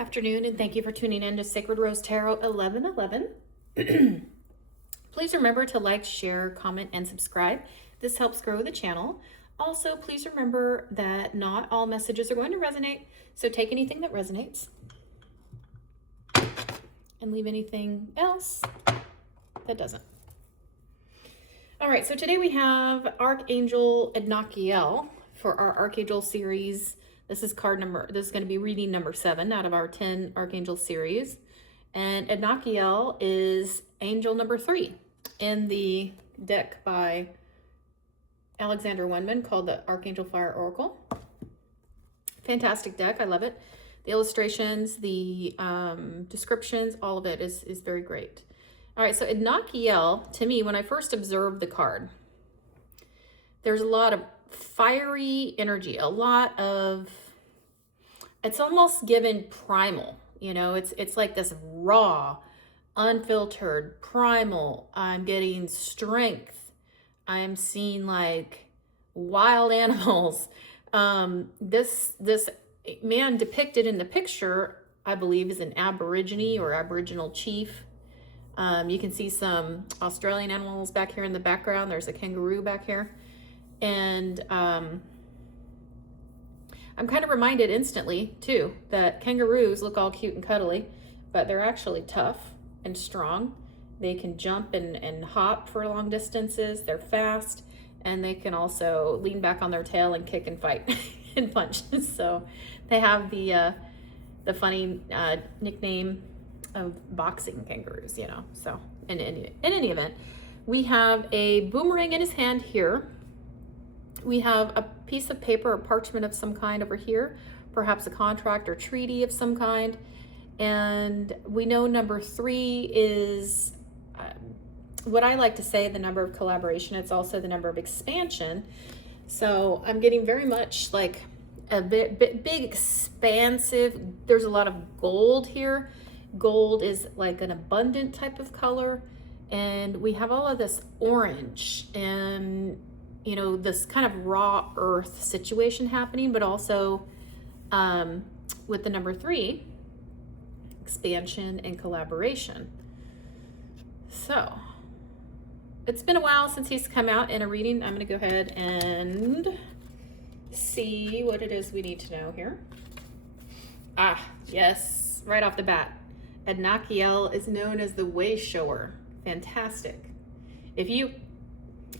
afternoon, and thank you for tuning in to Sacred Rose Tarot 1111. Please remember to like, share, comment, and subscribe. This helps grow the channel. Also, please remember that not all messages are going to resonate, so take anything that resonates and leave anything else that doesn't. All right, so today we have Archangel Adnakiel for our Archangel series. This is going to be reading number 7 out of our 10 Archangel series. And Adnakiel is angel number 3 in the deck by Alexander Wenman called the Archangel Fire Oracle. Fantastic deck. I love it. The illustrations, the descriptions, all of it is very great. All right, so Adnakiel, to me, when I first observed the card, there's a lot of fiery energy, a lot of, it's almost given primal, you know, it's like this raw, unfiltered, primal. I'm getting strength. I'm seeing like wild animals. This man depicted in the picture, I believe, is an Aborigine or Aboriginal chief. You can see some Australian animals back here in the background. There's a kangaroo back here. And I'm kind of reminded instantly, too, that kangaroos look all cute and cuddly, but they're actually tough and strong. They can jump and hop for long distances. They're fast, and they can also lean back on their tail and kick and fight and punch. So they have the funny nickname of boxing kangaroos, you know. So in any event, we have a boomerang in his hand here. We have a piece of paper or parchment of some kind over here, perhaps a contract or treaty of some kind. And we know number 3 is what I like to say, the number of collaboration. It's also the number of expansion. So I'm getting very much like a big expansive. There's a lot of gold here. Gold is like an abundant type of color. And we have all of this orange and, you know, this kind of raw earth situation happening, but also with the number 3, expansion and collaboration. So it's been a while since he's come out in a reading. I'm going to go ahead and see what it is we need to know here. Yes, right off the bat. Adnakiel is known as the Wayshower. Fantastic. If you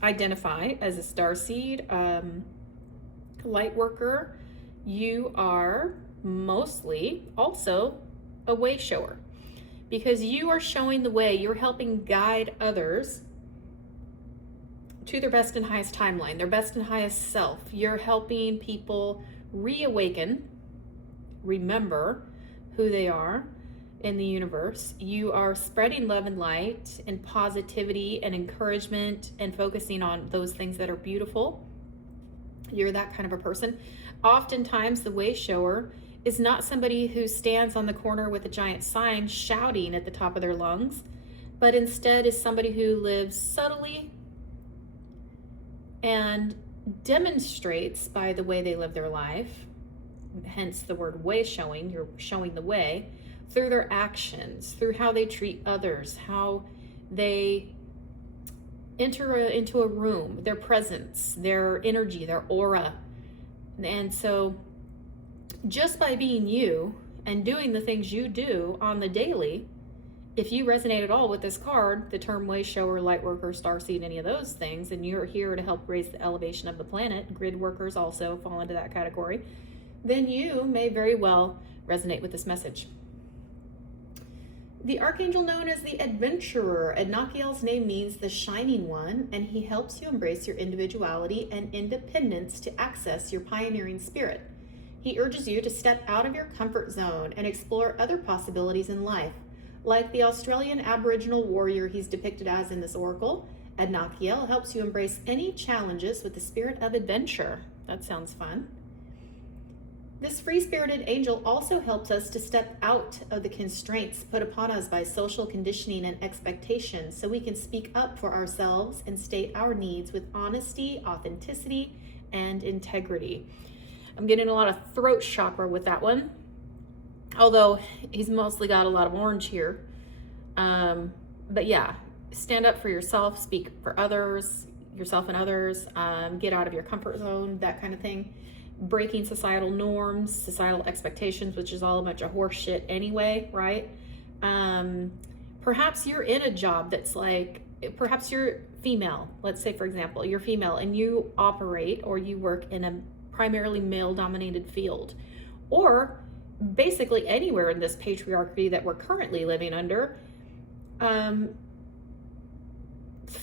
identify as a starseed, light worker, you are mostly also a way shower, because you are showing the way. You're helping guide others to their best and highest timeline, their best and highest self. You're helping people reawaken, remember who they are in the universe. You are spreading love and light and positivity and encouragement and focusing on those things that are beautiful. You're that kind of a person. Oftentimes the way shower is not somebody who stands on the corner with a giant sign shouting at the top of their lungs, but instead is somebody who lives subtly and demonstrates by the way they live their life, hence the word way showing. You're showing the way through their actions, through how they treat others, how they enter into a room, their presence, their energy, their aura. And so just by being you and doing the things you do on the daily, if you resonate at all with this card, the term way shower, light worker, starseed, any of those things, and you're here to help raise the elevation of the planet, grid workers also fall into that category, then you may very well resonate with this message. The Archangel known as the Adventurer. Adnakiel's name means the Shining One, and he helps you embrace your individuality and independence to access your pioneering spirit. He urges you to step out of your comfort zone and explore other possibilities in life. Like the Australian Aboriginal warrior he's depicted as in this oracle, Adnakiel helps you embrace any challenges with the spirit of adventure. That sounds fun. This free-spirited angel also helps us to step out of the constraints put upon us by social conditioning and expectations, so we can speak up for ourselves and state our needs with honesty, authenticity, and integrity. I'm getting a lot of throat chakra with that one. although he's mostly got a lot of orange here. But yeah, stand up for yourself, speak for others, yourself and others, get out of your comfort zone, that kind of thing. Breaking societal norms, societal expectations, which is all a bunch of horse shit anyway, right? Perhaps you're in a job that's like, perhaps you're female. Let's say, for example, you're female and you operate or you work in a primarily male dominated field, or basically anywhere in this patriarchy that we're currently living under.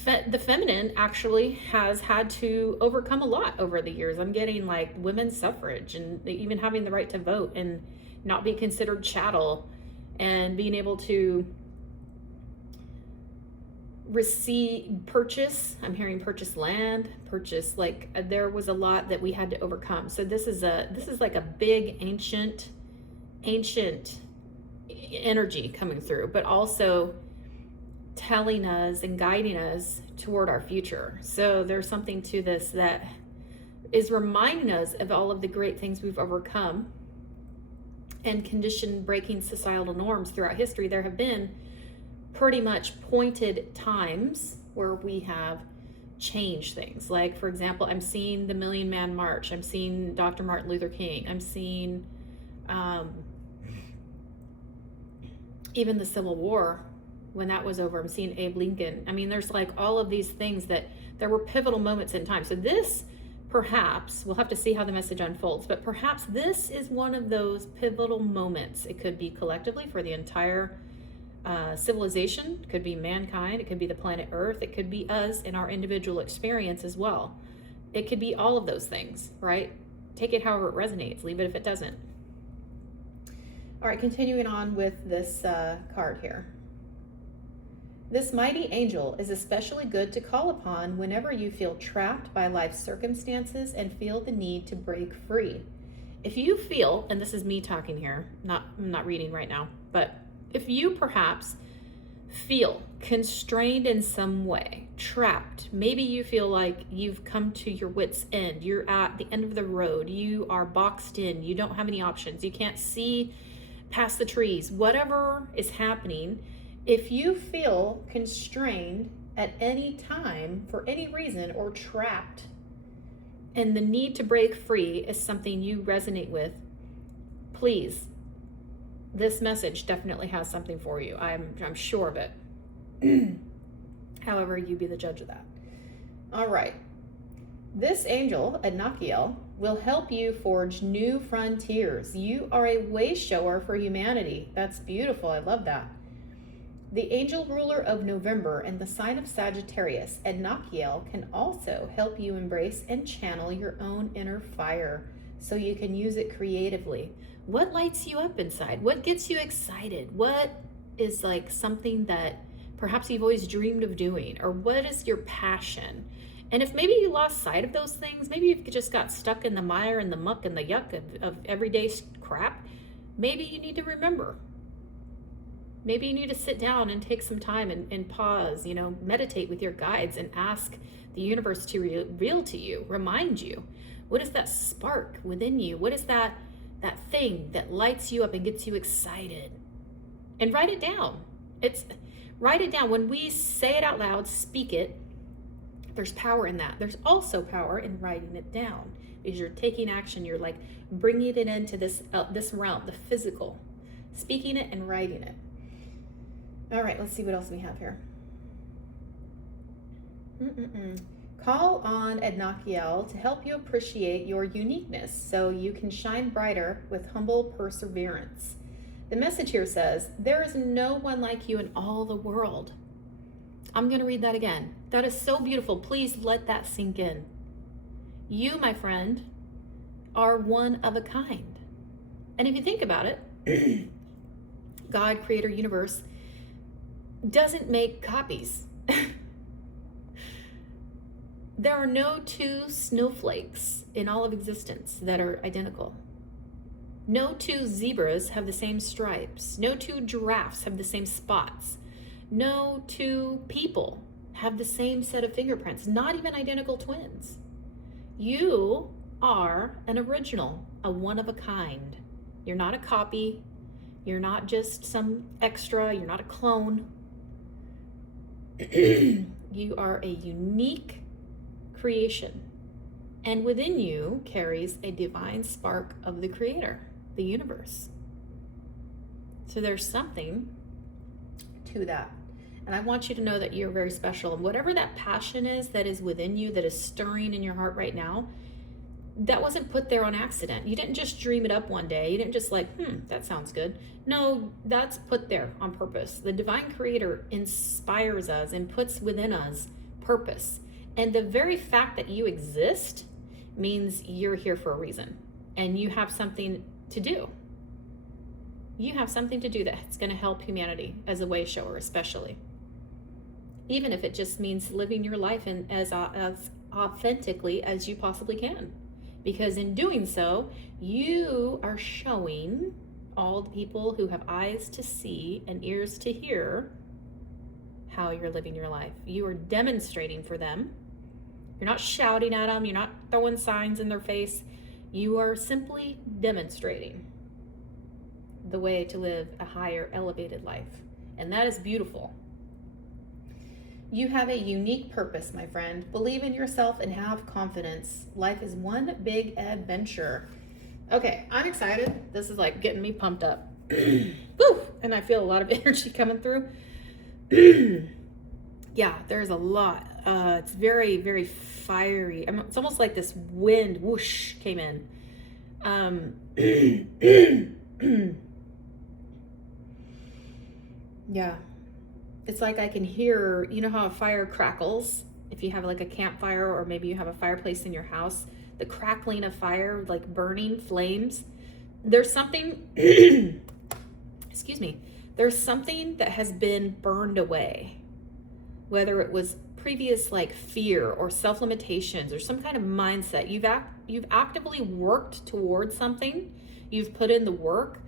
The feminine actually has had to overcome a lot over the years. I'm getting like women's suffrage and even having the right to vote and not be considered chattel, and being able to purchase. I'm hearing purchase land, purchase, like there was a lot that we had to overcome. So this is like a big ancient energy coming through, but also telling us and guiding us toward our future. So there's something to this that is reminding us of all of the great things we've overcome and condition breaking societal norms throughout history. There have been pretty much pointed times where we have changed things. Like, for example, I'm seeing the Million Man March. I'm seeing Dr. Martin Luther King. I'm seeing even the Civil War, when that was over. I'm seeing Abe Lincoln. I mean, there's like all of these things that there were pivotal moments in time. So this, perhaps, we'll have to see how the message unfolds, but perhaps this is one of those pivotal moments. It could be collectively for the entire civilization, it could be mankind, it could be the planet Earth, it could be us in our individual experience as well. It could be all of those things, right? Take it however it resonates, leave it if it doesn't. All right, continuing on with this card here. This mighty angel is especially good to call upon whenever you feel trapped by life's circumstances and feel the need to break free. If you feel, and this is me talking here, I'm not reading right now, but if you perhaps feel constrained in some way, trapped, maybe you feel like you've come to your wit's end, you're at the end of the road, you are boxed in, you don't have any options, you can't see past the trees, whatever is happening, if you feel constrained at any time for any reason or trapped, and the need to break free is something you resonate with, please, this message definitely has something for you. I'm sure of it. However, you be the judge of that. All right. This angel, Archangel, will help you forge new frontiers. You are a wayshower for humanity. That's beautiful. I love that. The angel ruler of November and the sign of Sagittarius, Archangel, can also help you embrace and channel your own inner fire so you can use it creatively. What lights you up inside? What gets you excited? What is like something that perhaps you've always dreamed of doing? Or what is your passion? And if maybe you lost sight of those things, maybe you just got stuck in the mire and the muck and the yuck of everyday crap, maybe you need to remember. Maybe you need to sit down and take some time and pause, meditate with your guides and ask the universe to reveal to you, remind you, what is that spark within you? What is that thing that lights you up and gets you excited? And write it down. Write it down. When we say it out loud, speak it, there's power in that. There's also power in writing it down, because you're taking action. You're like bringing it into this realm, the physical, speaking it and writing it. All right, let's see what else we have here. Call on Archangel to help you appreciate your uniqueness so you can shine brighter with humble perseverance. The message here says, there is no one like you in all the world. I'm going to read that again. That is so beautiful. Please let that sink in. You, my friend, are one of a kind. And if you think about it, God, creator, universe, doesn't make copies. There are no two snowflakes in all of existence that are identical. No two zebras have the same stripes. No two giraffes have the same spots. No two people have the same set of fingerprints, not even identical twins. You are an original, a one of a kind. You're not a copy. You're not just some extra. You're not a clone. You are a unique creation. And within you carries a divine spark of the Creator, the universe. So there's something to that. And I want you to know that you're very special. And whatever that passion is that is within you, that is stirring in your heart right now, that wasn't put there on accident. You didn't just dream it up one day. You didn't just like, that sounds good. No, that's put there on purpose. The divine creator inspires us and puts within us purpose. And the very fact that you exist means you're here for a reason. And you have something to do. You have something to do that's going to help humanity as a wayshower, especially. Even if it just means living your life as authentically as you possibly can. Because in doing so, you are showing all the people who have eyes to see and ears to hear how you're living your life. You are demonstrating for them. You're not shouting at them. You're not throwing signs in their face. You are simply demonstrating the way to live a higher, elevated life. And that is beautiful. You have a unique purpose, my friend. Believe in yourself and have confidence. Life is one big adventure. Okay, I'm excited. This is like getting me pumped up. Woo! And I feel a lot of energy coming through. Yeah, there's a lot. It's very, very fiery. It's almost like this wind whoosh came in. Yeah. It's like I can hear, you know how a fire crackles? If you have like a campfire or maybe you have a fireplace in your house, the crackling of fire, like burning flames. There's something, excuse me, there's something that has been burned away. Whether it was previous like fear or self-limitations or some kind of mindset, you've actively worked towards something, you've put in the work,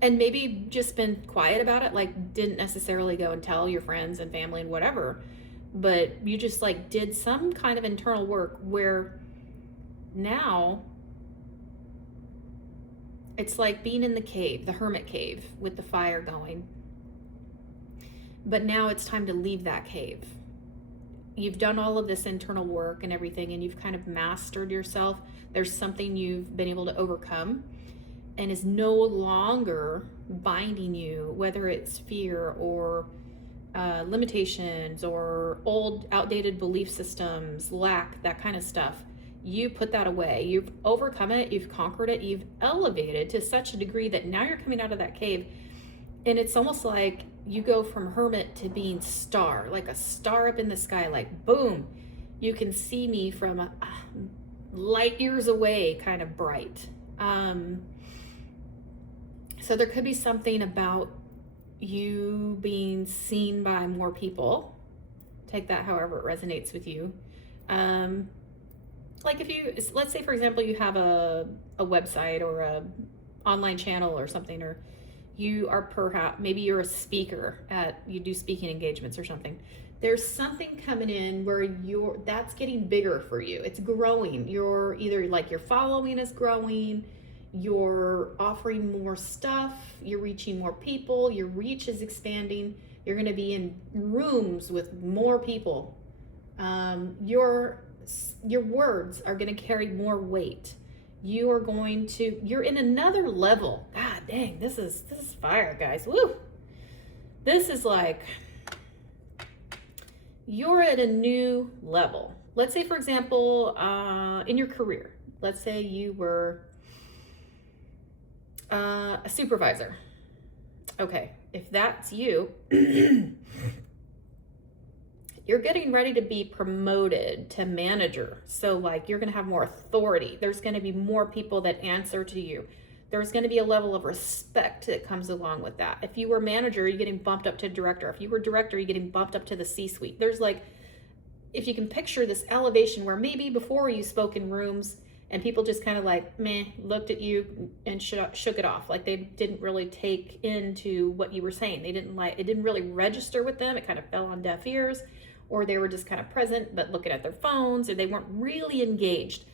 and maybe just been quiet about it, like didn't necessarily go and tell your friends and family and whatever, but you just like did some kind of internal work where now it's like being in the cave, the hermit cave with the fire going. But now it's time to leave that cave. You've done all of this internal work and everything, and you've kind of mastered yourself. There's something you've been able to overcome and is no longer binding you, whether it's fear or limitations or old outdated belief systems, lack, that kind of stuff. You put that away. You've overcome it. You've conquered it. You've elevated to such a degree that now you're coming out of that cave. And it's almost like you go from hermit to being star, like a star up in the sky, like boom, you can see me from light years away, kind of bright. So there could be something about you being seen by more people. Take that however it resonates with you. Like if you, let's say for example, you have a website or a online channel or something, or you are perhaps, maybe you're a speaker you do speaking engagements or something. There's something coming in where that's getting bigger for you. It's growing. You're either like your following is growing, you're offering more stuff, you're reaching more people, your reach is expanding, you're going to be in rooms with more people. Your words are going to carry more weight. You're in another level. God dang, this is fire, guys. Woo! This is like, you're at a new level. Let's say, for example, in your career, let's say you were a supervisor. Okay, if that's you, you're getting ready to be promoted to manager. So like you're going to have more authority. There's going to be more people that answer to you. There's going to be a level of respect that comes along with that. If you were manager, you're getting bumped up to director. If you were director, you're getting bumped up to the C-suite. There's like, if you can picture this elevation where maybe before you spoke in rooms and people just kind of like, meh, looked at you and shook it off. Like they didn't really take into what you were saying. It didn't really register with them. It kind of fell on deaf ears, or they were just kind of present, but looking at their phones, or they weren't really engaged.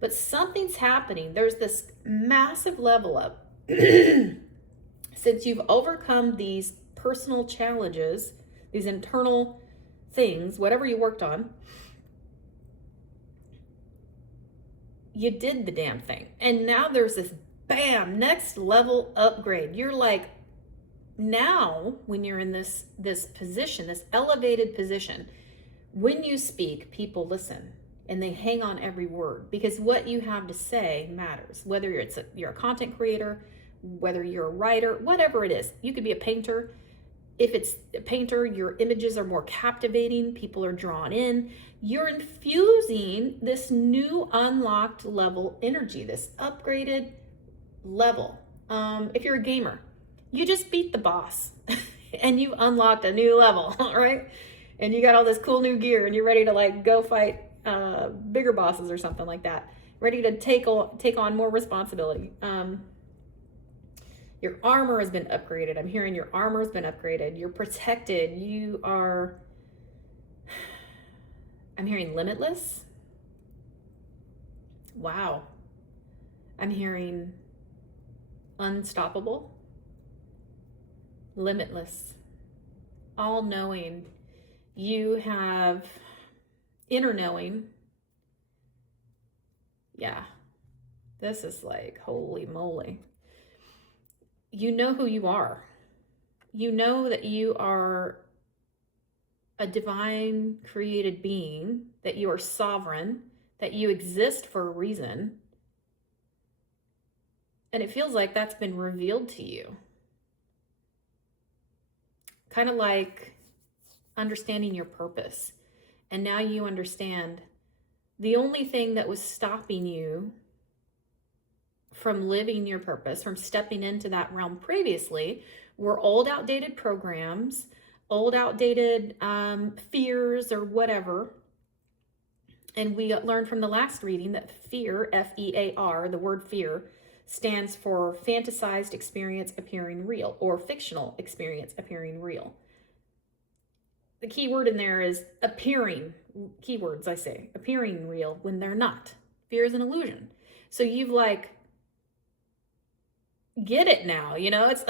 But something's happening. There's this massive level up Since you've overcome these personal challenges, these internal things, whatever you worked on, you did the damn thing. And now there's this bam, next level upgrade. You're like, now when you're in this position, this elevated position, when you speak, people listen and they hang on every word, because what you have to say matters. Whether you're a content creator, whether you're a writer, whatever it is. You could be a painter. If it's a painter, your images are more captivating, people are drawn in. You're infusing this new unlocked level energy, this upgraded level. If you're a gamer, you just beat the boss and you've unlocked a new level, right? And you got all this cool new gear and you're ready to like go fight bigger bosses or something like that, ready to take on more responsibility. Your armor has been upgraded. I'm hearing your armor has been upgraded. You're protected. I'm hearing limitless. Wow. I'm hearing unstoppable, limitless, all knowing. You have inner knowing. Yeah. This is like, holy moly. You know who you are. You know that you are a divine created being, that you are sovereign, that you exist for a reason. And it feels like that's been revealed to you. Kind of like understanding your purpose. And now you understand the only thing that was stopping you from living your purpose, from stepping into that realm previously, were old outdated programs, old outdated fears or whatever. And we learned from the last reading that fear, F-E-A-R, the word fear, stands for fantasized experience appearing real, or fictional experience appearing real. The key word in there is appearing, keywords I say, appearing real when they're not. Fear is an illusion. So you've like, get it now, you know, it's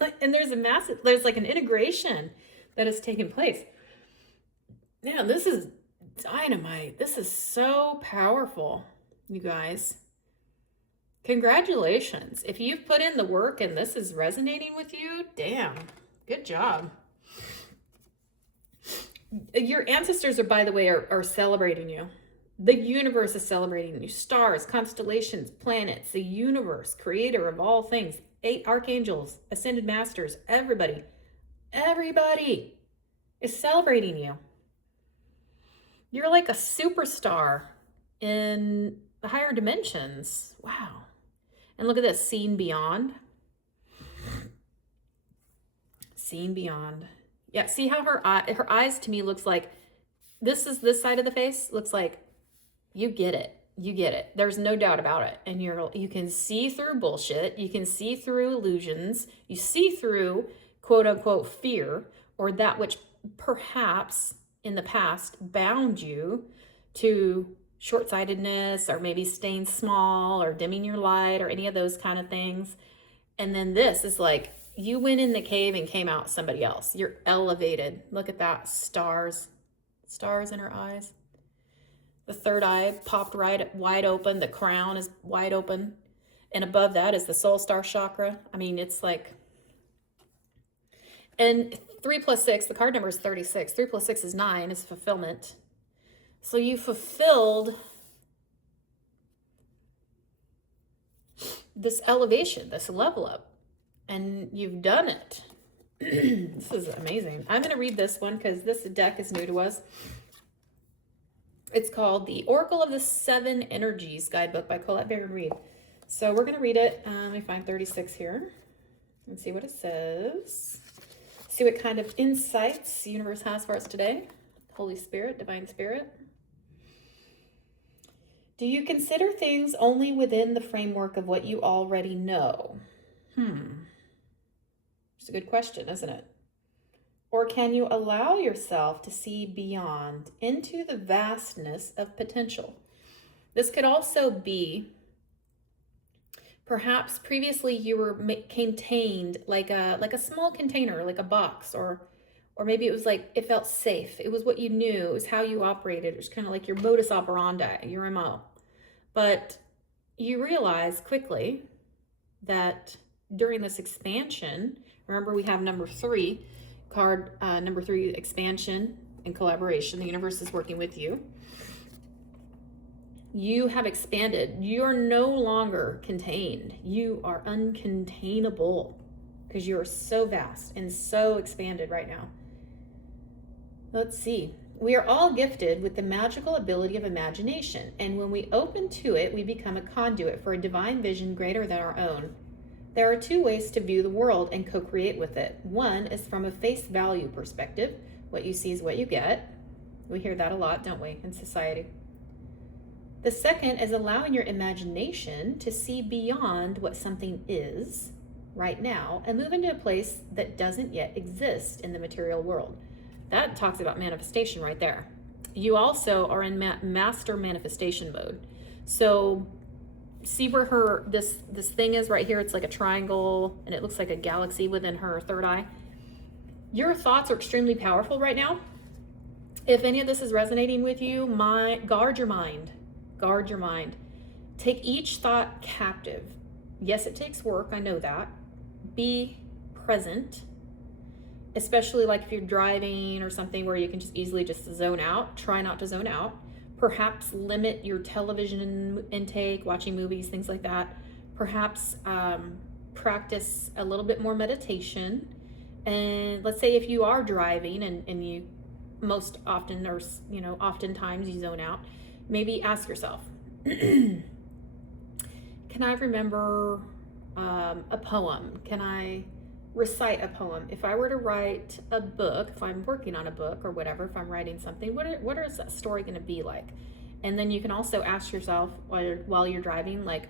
like, and there's like an integration that has taken place. Yeah, this is dynamite. This is so powerful, you guys. Congratulations. If you've put in the work and this is resonating with you, damn, good job. Your ancestors are, by the way, are celebrating you. The universe is celebrating you. Stars, constellations, planets, the universe, creator of all things, 8 archangels, ascended masters, everybody is celebrating you. You're like a superstar in the higher dimensions. Wow. And look at this, seen beyond. Seen beyond. Yeah, see how her eyes to me looks like, this side of the face looks like, you get it. You get it. There's no doubt about it. And you can see through bullshit. You can see through illusions. You see through quote unquote fear, or that which perhaps in the past bound you to short-sightedness, or maybe staying small, or dimming your light, or any of those kind of things. And then this is like, you went in the cave and came out somebody else. You're elevated. Look at that, stars in her eyes. The third eye popped wide open. The crown is wide open. And above that is the soul star chakra. I mean, it's like, and 3 + 6, the card number is 36. 3 + 6 is 9, is fulfillment. So you fulfilled this elevation, this level up, and you've done it. This is amazing. I'm going to read this one because this deck is new to us. It's called The Oracle of the 7 Energies Guidebook by Colette Baron Reed. So we're going to read it. Let me find 36 here and see what it says. See what kind of insights the universe has for us today. Holy Spirit, Divine Spirit. Do you consider things only within the framework of what you already know? It's a good question, isn't it? Or can you allow yourself to see beyond into the vastness of potential? This could also be Perhaps previously you were contained like a small container, like a box, or maybe it was like it felt safe. It was what you knew. It was how you operated. It was kind of like your modus operandi, your MO. But you realize quickly that during this expansion, remember we have number 3, number 3, expansion and collaboration. The universe is working with you. You have expanded. You're no longer contained. You are uncontainable because you're so vast and so expanded right now. Let's see. We are all gifted with the magical ability of imagination, and when we open to it, we become a conduit for a divine vision greater than our own. There are 2 ways to view the world and co-create with it. One is from a face value perspective. What you see is what you get. We hear that a lot, don't we, in society? The second is allowing your imagination to see beyond what something is right now and move into a place that doesn't yet exist in the material world. That talks about manifestation right there. You also are in master manifestation mode. So see where this thing is right here? It's like a triangle and it looks like a galaxy within her third eye. Your thoughts are extremely powerful right now. If any of this is resonating with you, guard your mind. Guard your mind. Take each thought captive. Yes, it takes work. I know that. Be present, especially like if you're driving or something where you can just easily just zone out. Try not to zone out. Perhaps limit your television intake, watching movies, things like that. Perhaps practice a little bit more meditation. And let's say if you are driving and you most often or oftentimes you zone out, maybe ask yourself, can I remember a poem? Can I recite a poem? If I were to write a book, if I'm working on a book or whatever, if I'm writing something, what is that story going to be like? And then you can also ask yourself while you're driving, like,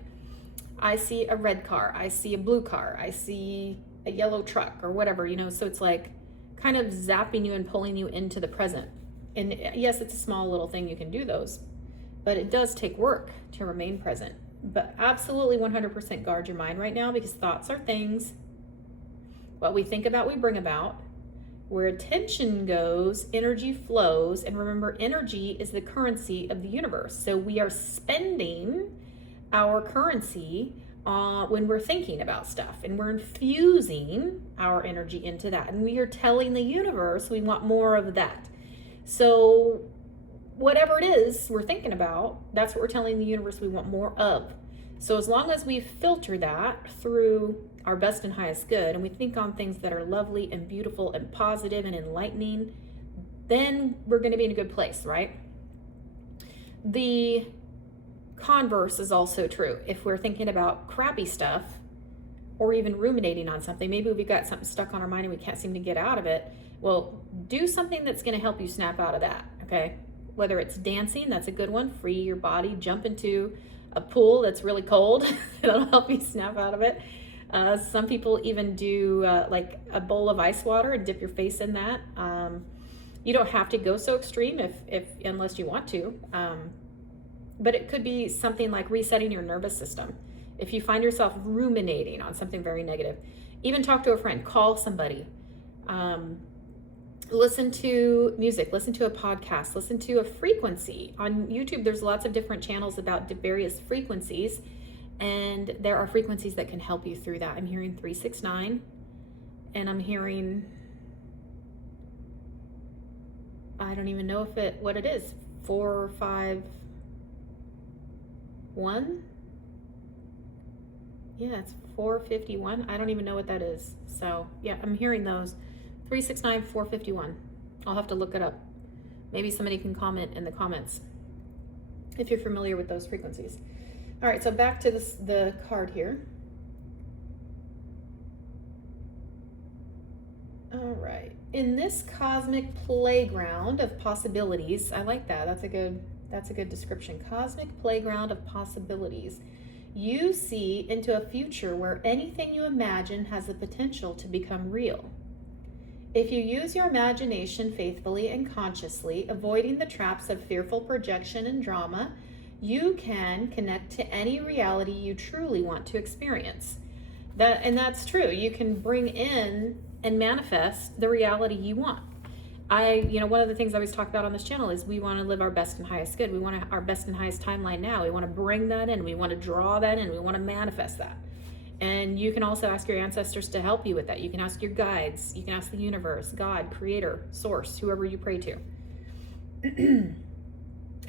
I see a red car, I see a blue car, I see a yellow truck or whatever, so it's like kind of zapping you and pulling you into the present. And yes, it's a small little thing, you can do those, but it does take work to remain present. But absolutely 100% guard your mind right now, because thoughts are things. What we think about, we bring about. Where attention goes, energy flows. And remember, energy is the currency of the universe. So we are spending our currency when we're thinking about stuff, and we're infusing our energy into that. And we are telling the universe we want more of that. So whatever it is we're thinking about, that's what we're telling the universe we want more of. So as long as we filter that through our best and highest good, and we think on things that are lovely and beautiful and positive and enlightening, then we're going to be in a good place, right? The converse is also true. If we're thinking about crappy stuff or even ruminating on something, maybe we've got something stuck on our mind and we can't seem to get out of it, well, do something that's going to help you snap out of that, okay? Whether it's dancing, that's a good one. Free your body, jump into a pool that's really cold. That'll help you snap out of it. Some people even do like a bowl of ice water and dip your face in that. You don't have to go so extreme unless you want to. But it could be something like resetting your nervous system. If you find yourself ruminating on something very negative, even talk to a friend, call somebody, listen to music, listen to a podcast, listen to a frequency. On YouTube, there's lots of different channels about various frequencies, and there are frequencies that can help you through that. I'm hearing 369, and I'm hearing, I don't even know what it is, 451. Yeah, it's 451. I don't even know what that is. So yeah, I'm hearing those. 369, 451. I'll have to look it up. Maybe somebody can comment in the comments if you're familiar with those frequencies. All right, so back to the card here. All right, in this cosmic playground of possibilities, I like that. That's a good description. Cosmic playground of possibilities. You see into a future where anything you imagine has the potential to become real. If you use your imagination faithfully and consciously, avoiding the traps of fearful projection and drama, you can connect to any reality you truly want to experience. That's true. You can bring in and manifest the reality you want. One of the things I always talk about on this channel is we want to live our best and highest good. We want our best and highest timeline now. We want to bring that in. We want to draw that in. We want to manifest that. And you can also ask your ancestors to help you with that. You can ask your guides. You can ask the universe, God, creator, source, whoever you pray to.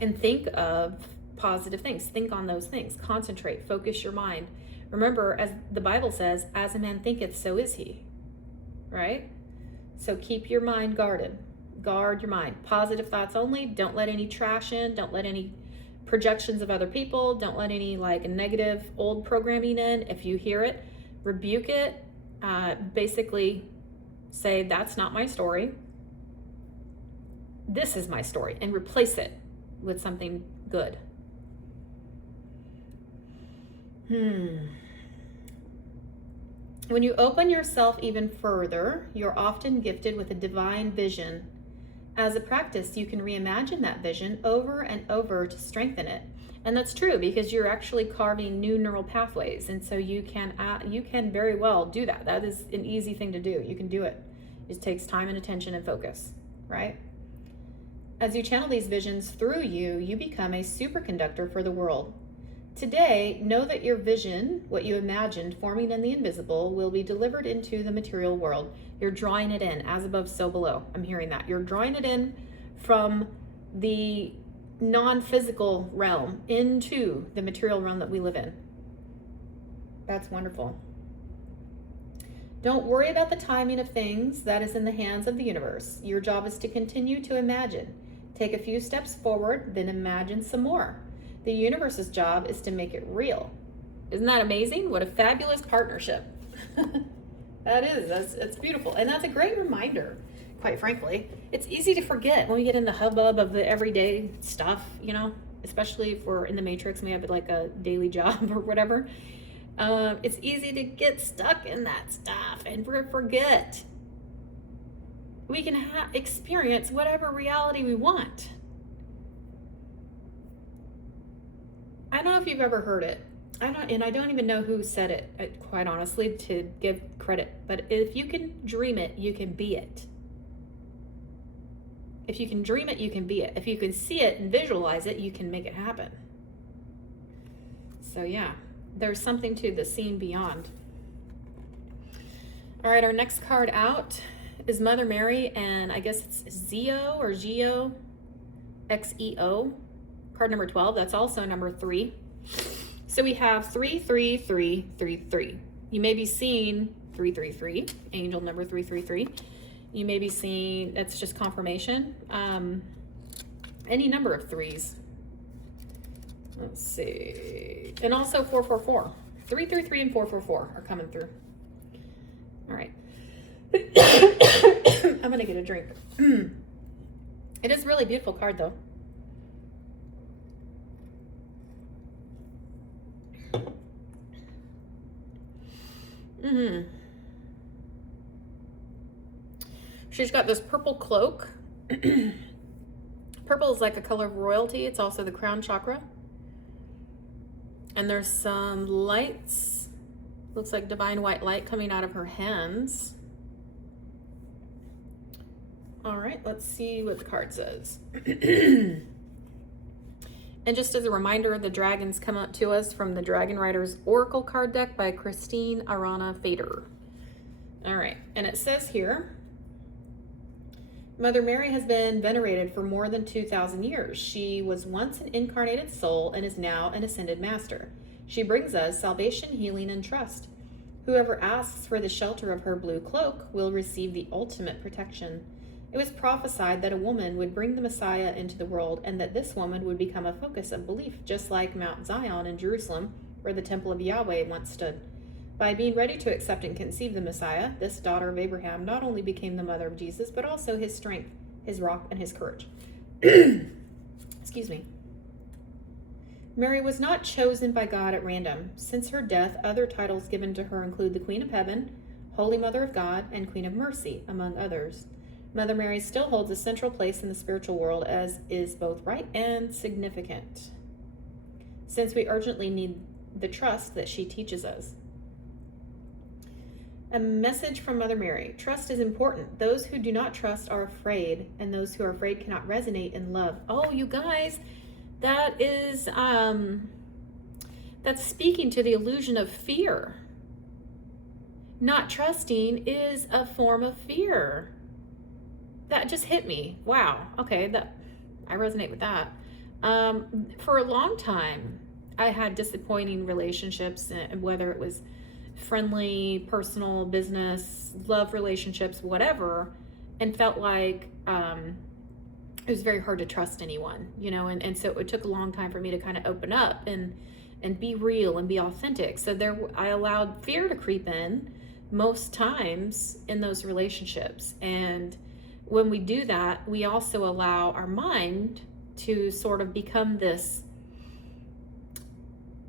And think of positive things. Think on those things. Concentrate. Focus your mind. Remember, as the Bible says, as a man thinketh, so is he. Right? So keep your mind guarded. Guard your mind. Positive thoughts only. Don't let any trash in. Don't let any projections of other people. Don't let any negative old programming in. If you hear it, rebuke it. Basically say, that's not my story. This is my story. And replace it with something good. When you open yourself even further, you're often gifted with a divine vision. As a practice, you can reimagine that vision over and over to strengthen it. And that's true because you're actually carving new neural pathways. And so you can very well do that. That is an easy thing to do. You can do it. It takes time and attention and focus, right? As you channel these visions through you, you become a superconductor for the world. Today, know that your vision, what you imagined forming in the invisible, will be delivered into the material world. You're drawing it in, as above, so below. I'm hearing that. You're drawing it in from the non-physical realm into the material realm that we live in. That's wonderful. Don't worry about the timing of things. That is in the hands of the universe. Your job is to continue to imagine. Take a few steps forward, then imagine some more. The universe's job is to make it real. Isn't that amazing? What a fabulous partnership. That is. It's beautiful. And that's a great reminder, quite frankly. It's easy to forget when we get in the hubbub of the everyday stuff, especially if we're in the matrix and we have a daily job or whatever. It's easy to get stuck in that stuff and forget. We can experience whatever reality we want. I don't know if you've ever heard it. I don't even know who said it, quite honestly, to give credit. But if you can dream it, you can be it. If you can dream it, you can be it. If you can see it and visualize it, you can make it happen. So yeah, there's something to the seeing beyond. All right, our next card out is Mother Mary, and I guess it's Zeo or Geo, Xeo. Card number 12, that's also number 3. So we have 33333. You may be seeing 333, angel number 333. You may be seeing, that's just confirmation. Any number of threes. Let's see. And also 444. 333 and 444 are coming through. All right. I'm going to get a drink. It is a really beautiful card, though. She's got this purple cloak. Purple is like a color of royalty. It's also the crown chakra. And there's some lights. Looks like divine white light coming out of her hands. All right, let's see what the card says. And just as a reminder, the dragons come up to us from the Dragon Riders Oracle card deck by Christine Arana Fader. All right, and it says here, Mother Mary has been venerated for more than 2,000 years. She was once an incarnated soul and is now an ascended master. She brings us salvation, healing, and trust. Whoever asks for the shelter of her blue cloak will receive the ultimate protection. It was prophesied that a woman would bring the Messiah into the world and that this woman would become a focus of belief, just like Mount Zion in Jerusalem, where the temple of Yahweh once stood. By being ready to accept and conceive the Messiah, this daughter of Abraham not only became the mother of Jesus, but also his strength, his rock, and his courage. Excuse me. Mary was not chosen by God at random. Since her death, other titles given to her include the Queen of Heaven, Holy Mother of God, and Queen of Mercy, among others. Mother Mary still holds a central place in the spiritual world, as is both right and significant. since we urgently need the trust that she teaches us. A message from Mother Mary. Trust is important. Those who do not trust are afraid, and those who are afraid cannot resonate in love. Oh, you guys, that is that's speaking to the illusion of fear. Not trusting is a form of fear. That just hit me. Wow. Okay, I resonate with that. For a long time, I had disappointing relationships, whether it was friendly, personal, business, love relationships, whatever, and felt like it was very hard to trust anyone, and so it took a long time for me to kind of open up and be real and be authentic. So I allowed fear to creep in most times in those relationships. And when we do that, we also allow our mind to sort of become this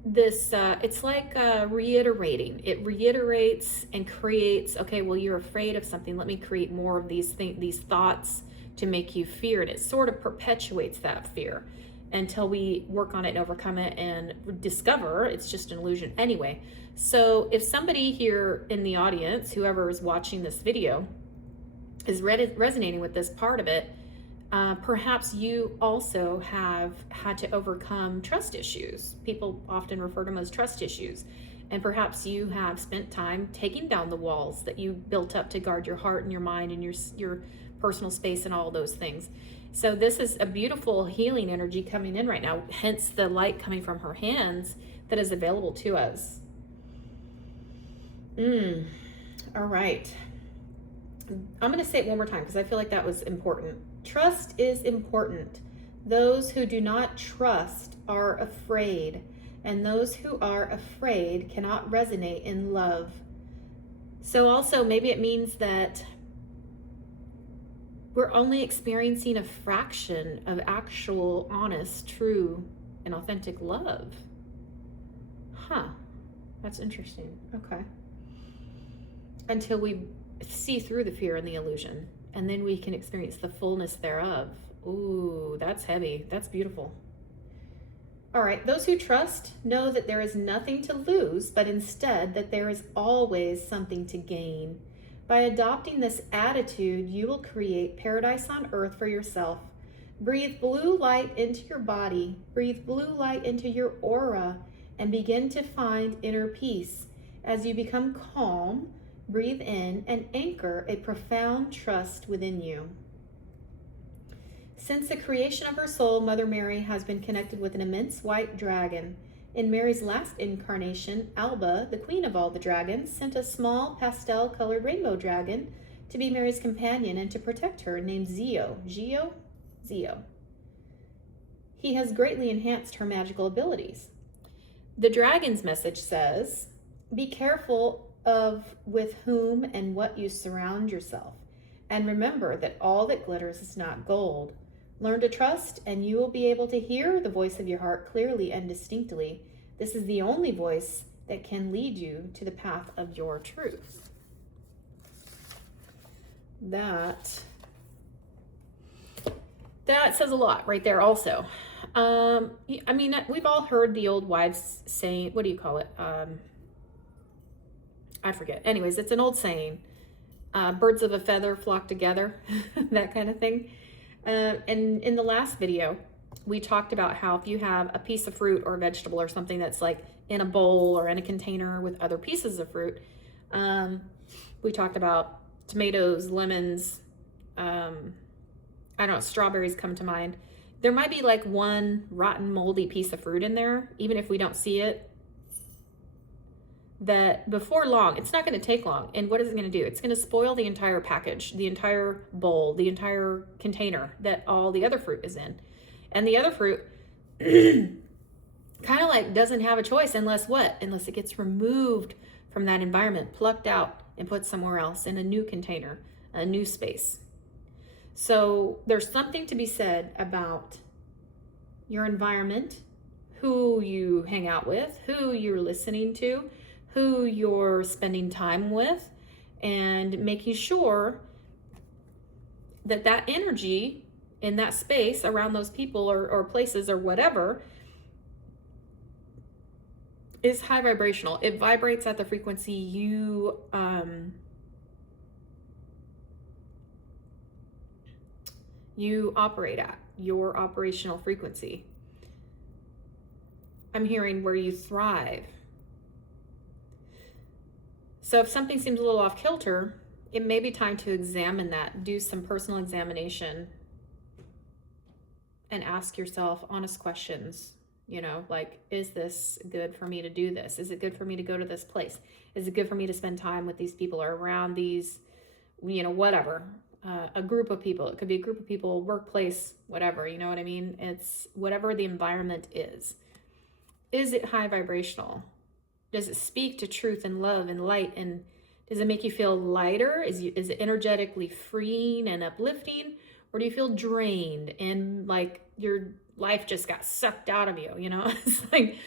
it's like reiterating. It reiterates and creates, okay, well, you're afraid of something. Let me create more of these thoughts to make you fear. And it sort of perpetuates that fear until we work on it and overcome it and discover it's just an illusion anyway. So if somebody here in the audience, whoever is watching this video, is resonating with this part of it, perhaps you also have had to overcome trust issues. People often refer to them as trust issues. And perhaps you have spent time taking down the walls that you built up to guard your heart and your mind and your personal space and all those things. So this is a beautiful healing energy coming in right now, hence the light coming from her hands that is available to us. All right. I'm going to say it one more time because I feel like that was important. Trust is important. Those who do not trust are afraid, and those who are afraid cannot resonate in love. So also maybe it means that we're only experiencing a fraction of actual, honest, true, and authentic love. That's interesting. Okay. Until we see through the fear and the illusion, and then we can experience the fullness thereof. Ooh, that's heavy. That's beautiful. All right, those who trust know that there is nothing to lose, but instead that there is always something to gain. By adopting this attitude, you will create paradise on earth for yourself. Breathe blue light into your body, breathe blue light into your aura, and begin to find inner peace. As you become calm, breathe in and anchor a profound trust within you. Since the creation of her soul, Mother Mary has been connected with an immense white dragon. In Mary's last incarnation, Alba, the queen of all the dragons, sent a small pastel-colored rainbow dragon to be Mary's companion and to protect her, named Zio. Zio. He has greatly enhanced her magical abilities. The dragon's message says, be careful with whom and what you surround yourself. And remember that all that glitters is not gold. Learn to trust, and you will be able to hear the voice of your heart clearly and distinctly. This is the only voice that can lead you to the path of your truth. That says a lot right there also. I mean, we've all heard the old wives saying, what do you call it? I forget. Anyways, it's an old saying, birds of a feather flock together, that kind of thing. And in the last video, we talked about how if you have a piece of fruit or vegetable or something that's like in a bowl or in a container with other pieces of fruit, we talked about tomatoes, lemons, I don't know, strawberries come to mind. There might be like one rotten, moldy piece of fruit in there, even if we don't see it, that before long, it's not going to take long. And what is it going to do? It's going to spoil the entire package, the entire bowl, the entire container that all the other fruit is in. And the other fruit kind of like doesn't have a choice unless what? Unless it gets removed from that environment, plucked out and put somewhere else in a new container, a new space. So there's something to be said about your environment, who you hang out with, who you're listening to, who you're spending time with, and making sure that that energy in that space around those people or places or whatever is high vibrational. It vibrates at the frequency you operate at, your operational frequency. I'm hearing where you thrive. So if something seems a little off kilter, it may be time to examine that, do some personal examination, and ask yourself honest questions. You know, like, is this good for me to do this? Is it good for me to go to this place? Is it good for me to spend time with these people or around these, you know, whatever, a group of people. It could be a group of people, workplace, whatever, you know what I mean? It's whatever the environment is. Is it high vibrational? Does it speak to truth and love and light? And does it make you feel lighter? Is it energetically freeing and uplifting? Or do you feel drained and like your life just got sucked out of you, you know? It's like,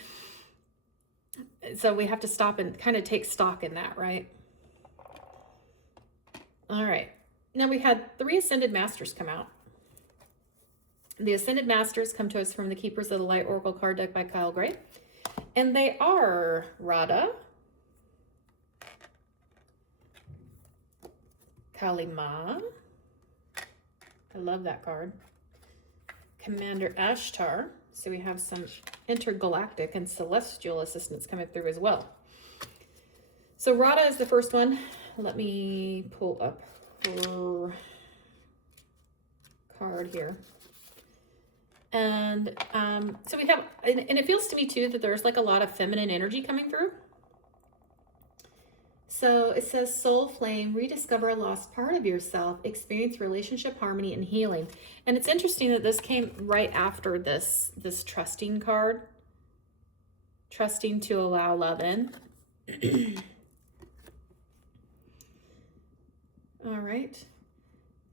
so we have to stop and kind of take stock in that, right? All right. Now we had 3 Ascended Masters come out. The Ascended Masters come to us from the Keepers of the Light Oracle card deck by Kyle Gray. And they are Radha, Kalima, I love that card, Commander Ashtar. So we have some intergalactic and celestial assistance coming through as well. So Radha is the first one. Let me pull up her card here. And so we have, and it feels to me too that there's like a lot of feminine energy coming through. So it says, soul flame, rediscover a lost part of yourself, experience relationship harmony and healing. And it's interesting that this came right after this trusting card, trusting to allow love in. All right.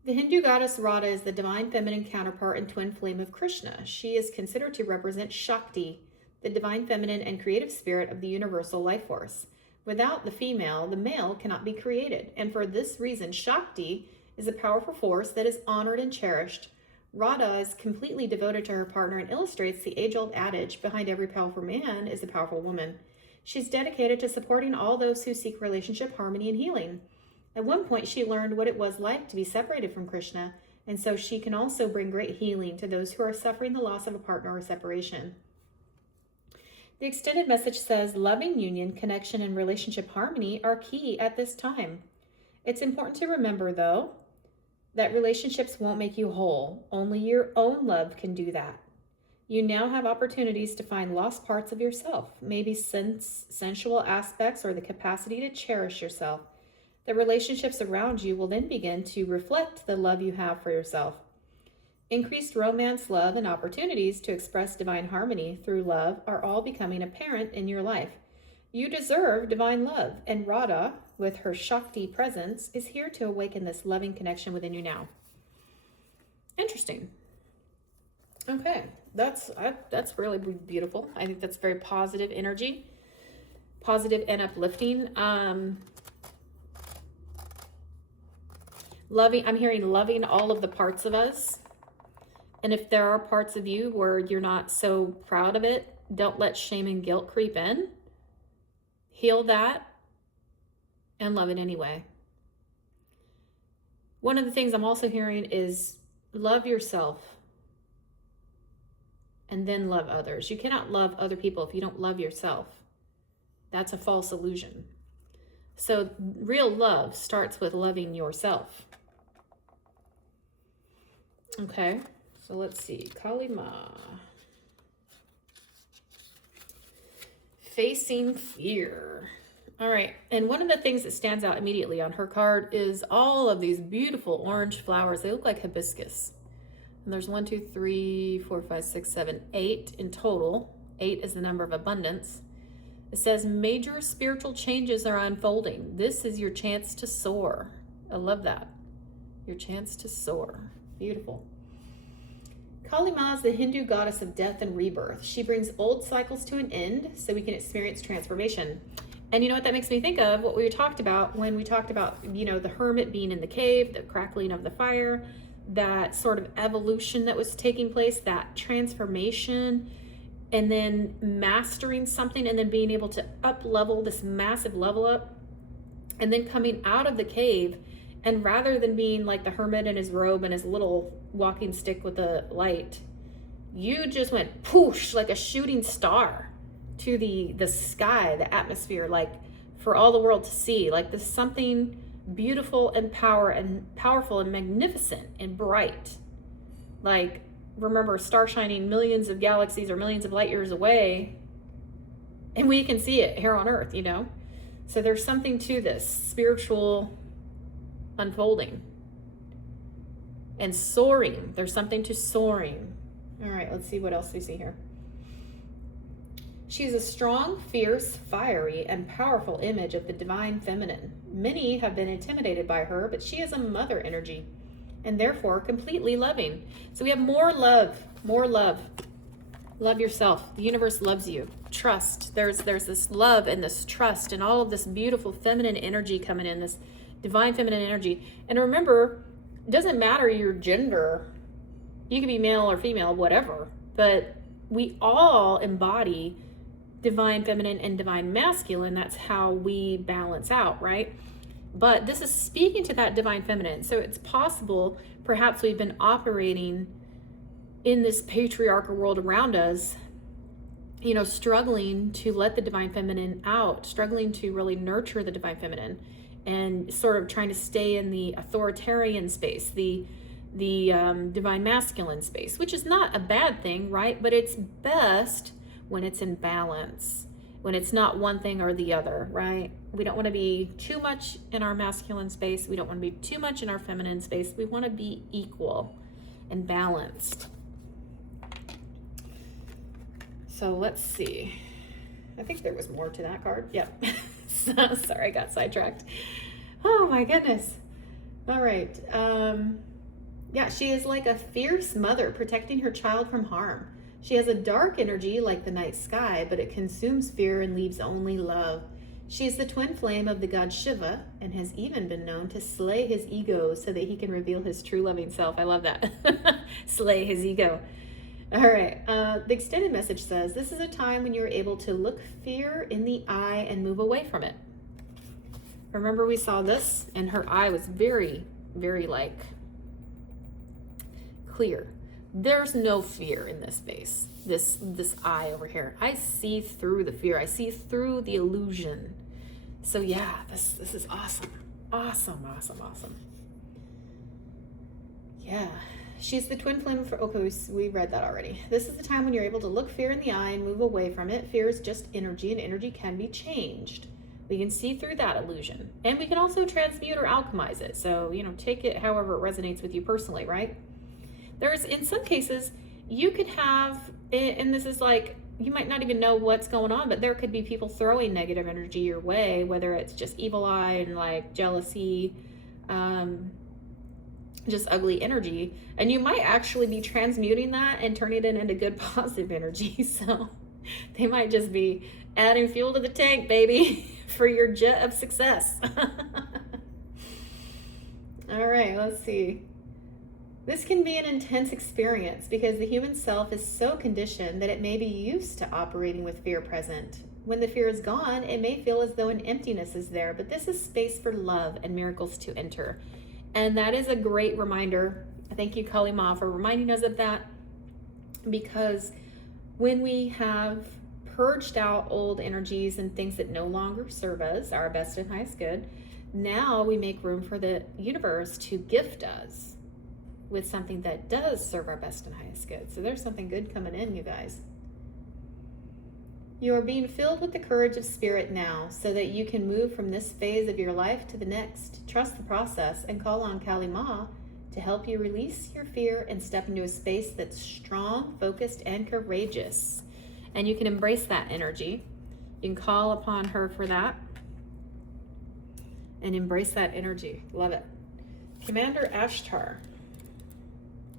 The Hindu goddess Radha is the divine feminine counterpart and twin flame of Krishna. She is considered to represent Shakti, the divine feminine and creative spirit of the universal life force. Without the female, the male cannot be created. And for this reason, Shakti is a powerful force that is honored and cherished. Radha is completely devoted to her partner and illustrates the age-old adage, behind every powerful man is a powerful woman. She's dedicated to supporting all those who seek relationship harmony and healing. At one point, she learned what it was like to be separated from Krishna, and so she can also bring great healing to those who are suffering the loss of a partner or separation. The extended message says, loving union, connection, and relationship harmony are key at this time. It's important to remember, though, that relationships won't make you whole. Only your own love can do that. You now have opportunities to find lost parts of yourself, maybe sensual aspects or the capacity to cherish yourself. The relationships around you will then begin to reflect the love you have for yourself. Increased romance, love, and opportunities to express divine harmony through love are all becoming apparent in your life. You deserve divine love, and Radha, with her Shakti presence, is here to awaken this loving connection within you now. Interesting. Okay, that's really beautiful. I think that's very positive energy, positive and uplifting. I'm hearing loving all of the parts of us. And if there are parts of you where you're not so proud of it, don't let shame and guilt creep in. Heal that and love it anyway. One of the things I'm also hearing is love yourself and then love others. You cannot love other people if you don't love yourself. That's a false illusion. So real love starts with loving yourself. Okay, so let's see. Kalima. Facing fear. All right, and one of the things that stands out immediately on her card is all of these beautiful orange flowers. They look like hibiscus. And there's 1, 2, 3, 4, 5, 6, 7, 8 in total. 8 is the number of abundance. It says major spiritual changes are unfolding. This is your chance to soar. I love that. Your chance to soar. Beautiful. Kali Ma is the Hindu goddess of death and rebirth. She brings old cycles to an end so we can experience transformation. And you know what that makes me think of? What we talked about when we talked about, you know, the hermit being in the cave, the crackling of the fire, that sort of evolution that was taking place, that transformation. and then mastering something, and then being able to up level, this massive level up, and then coming out of the cave, and rather than being like the hermit in his robe and his little walking stick with a light, you just went poosh like a shooting star to the sky, the atmosphere, like for all the world to see. Like this something beautiful and powerful and magnificent and bright. Like, remember, star shining millions of galaxies or millions of light years away, and we can see it here on Earth, you know? So there's something to this spiritual unfolding. And soaring. There's something to soaring. All right, let's see what else we see here. She's a strong, fierce, fiery, and powerful image of the divine feminine. Many have been intimidated by her, but she is a mother energy, and therefore completely loving. So we have more love, more love. Love yourself. The universe loves you. Trust. There's this love and this trust and all of this beautiful feminine energy coming in, this divine feminine energy. And remember, it doesn't matter your gender. You can be male or female, whatever, but we all embody divine feminine and divine masculine. That's how we balance out, right? But this is speaking to that divine feminine. So it's possible, perhaps we've been operating in this patriarchal world around us, you know, struggling to let the divine feminine out, struggling to really nurture the divine feminine, and sort of trying to stay in the authoritarian space, the divine masculine space, which is not a bad thing, right? But it's best when it's in balance, when it's not one thing or the other, right? We don't want to be too much in our masculine space. We don't want to be too much in our feminine space. We want to be equal and balanced. So let's see. I think there was more to that card. Yep. Sorry, I got sidetracked. Oh my goodness. All right. Yeah, she is like a fierce mother protecting her child from harm. She has a dark energy like the night sky, but it consumes fear and leaves only love. She is the twin flame of the god Shiva and has even been known to slay his ego so that he can reveal his true loving self. I love that. Slay his ego. All right. The extended message says, this is a time when you're able to look fear in the eye and move away from it. Remember we saw this, and her eye was very, very like clear. There's no fear in this space, this eye over here. I see through the fear. I see through the illusion. So yeah, this is awesome. Awesome. Yeah. She's the twin flame for, okay, we read that already. This is the time when you're able to look fear in the eye and move away from it. Fear is just energy, and energy can be changed. We can see through that illusion. And we can also transmute or alchemize it. So, you know, take it however it resonates with you personally, right? There's, in some cases, you could have, and this is like, you might not even know what's going on, but there could be people throwing negative energy your way, whether it's just evil eye and like jealousy, just ugly energy. And you might actually be transmuting that and turning it into good positive energy. So they might just be adding fuel to the tank, baby, for your jet of success. All right, let's see. This can be an intense experience because the human self is so conditioned that it may be used to operating with fear present. When the fear is gone, it may feel as though an emptiness is there, but this is space for love and miracles to enter. And that is a great reminder. Thank you, Kali Ma, for reminding us of that, because when we have purged out old energies and things that no longer serve us, our best and highest good, now we make room for the universe to gift us with something that does serve our best and highest good. So there's something good coming in, you guys. You are being filled with the courage of spirit now so that you can move from this phase of your life to the next. Trust the process and call on Kali Ma to help you release your fear and step into a space that's strong, focused, and courageous. And you can embrace that energy. You can call upon her for that and embrace that energy. Love it. Commander Ashtar.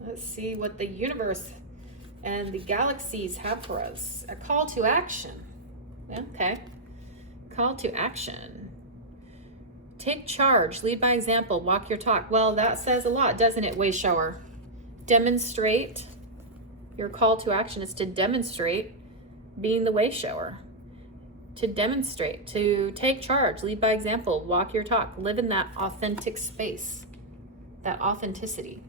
Let's see what the universe and the galaxies have for us. A call to action. Okay. Call to action. Take charge. Lead by example. Walk your talk. Well, that says a lot, doesn't it, Wayshower? Demonstrate. Your call to action is to demonstrate being the Wayshower, to demonstrate, to take charge, lead by example, walk your talk, live in that authentic space, that authenticity.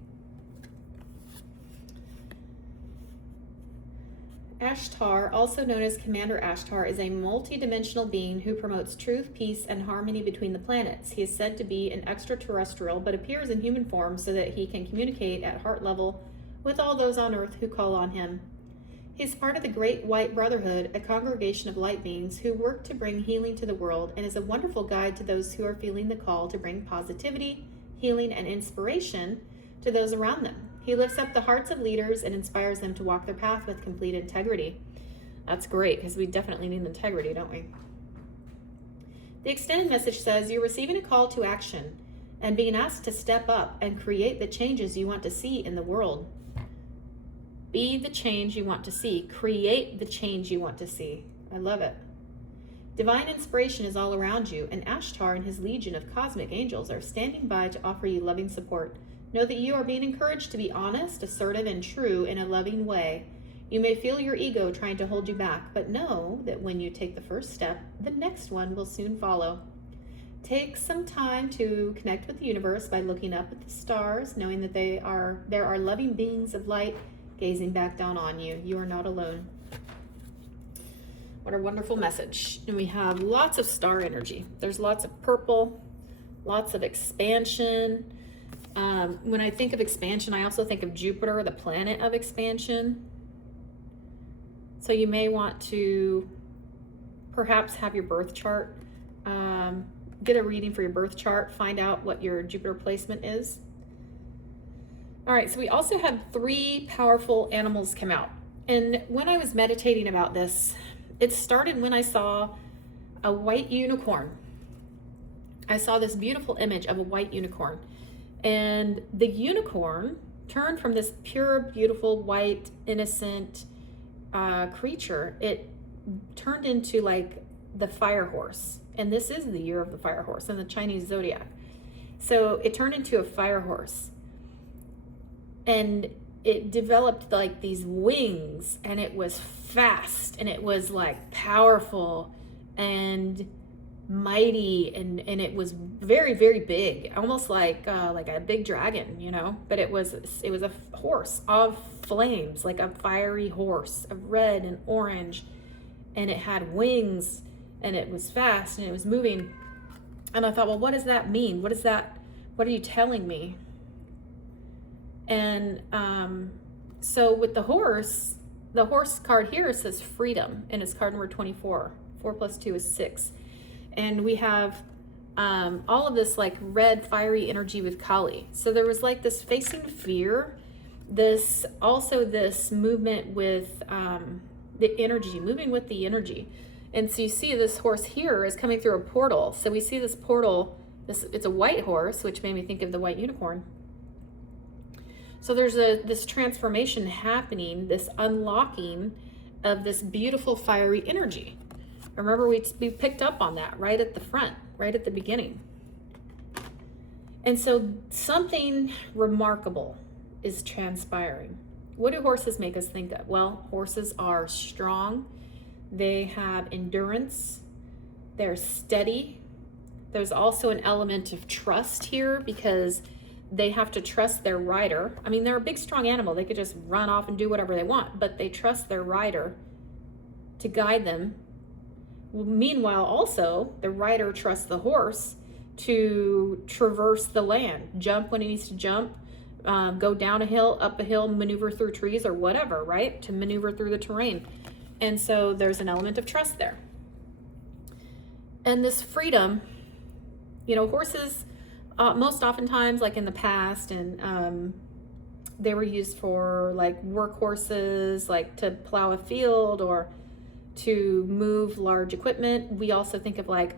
Ashtar, also known as Commander Ashtar, is a multi-dimensional being who promotes truth, peace, and harmony between the planets. He is said to be an extraterrestrial, but appears in human form so that he can communicate at heart level with all those on Earth who call on him. He is part of the Great White Brotherhood, a congregation of light beings who work to bring healing to the world, and is a wonderful guide to those who are feeling the call to bring positivity, healing, and inspiration to those around them. He lifts up the hearts of leaders and inspires them to walk their path with complete integrity. That's great, because we definitely need integrity, don't we? The extended message says, you're receiving a call to action and being asked to step up and create the changes you want to see in the world. Be the change you want to see. Create the change you want to see. I love it. Divine inspiration is all around you, and Ashtar and his legion of cosmic angels are standing by to offer you loving support. Know that you are being encouraged to be honest, assertive, and true in a loving way. You may feel your ego trying to hold you back, but know that when you take the first step, the next one will soon follow. Take some time to connect with the universe by looking up at the stars, knowing that there are loving beings of light gazing back down on you. You are not alone. What a wonderful message. And we have lots of star energy. There's lots of purple, lots of expansion. When I think of expansion, I also think of Jupiter, the planet of expansion. So you may want to perhaps have your birth chart, get a reading for your birth chart, find out what your Jupiter placement is. All right, so we also had 3 powerful animals come out. And when I was meditating about this, it started when I saw a white unicorn. I saw this beautiful image of a white unicorn. And the unicorn turned from this pure, beautiful, white, innocent creature. It turned into like the fire horse. And this is the year of the fire horse in the Chinese zodiac. So it turned into a fire horse. And it developed like these wings, and it was fast, and it was like powerful and mighty, and it was very, very big, almost like a big dragon, you know. But it was a horse of flames, like a fiery horse of red and orange, and it had wings, and it was fast, and it was moving. And I thought, well, what does that mean? What is that? What are you telling me? And so with the horse card here says freedom, and it's card number 24. 4 plus 2 is 6. And we have all of this like red fiery energy with Kali. So there was like this facing fear, this movement with the energy, moving with the energy. And so you see this horse here is coming through a portal. So we see this portal, it's a white horse, which made me think of the white unicorn. So there's this transformation happening, this unlocking of this beautiful fiery energy. Remember, we picked up on that right at the front, right at the beginning. And so something remarkable is transpiring. What do horses make us think of? Well, horses are strong. They have endurance. They're steady. There's also an element of trust here, because they have to trust their rider. I mean, they're a big, strong animal. They could just run off and do whatever they want, but they trust their rider to guide them. Meanwhile, also, the rider trusts the horse to traverse the land, jump when he needs to jump, go down a hill, up a hill, maneuver through trees or whatever, right? To maneuver through the terrain. And so there's an element of trust there. And this freedom, you know, horses, most oftentimes, like in the past, and they were used for like workhorses, like to plow a field or to move large equipment. We also think of like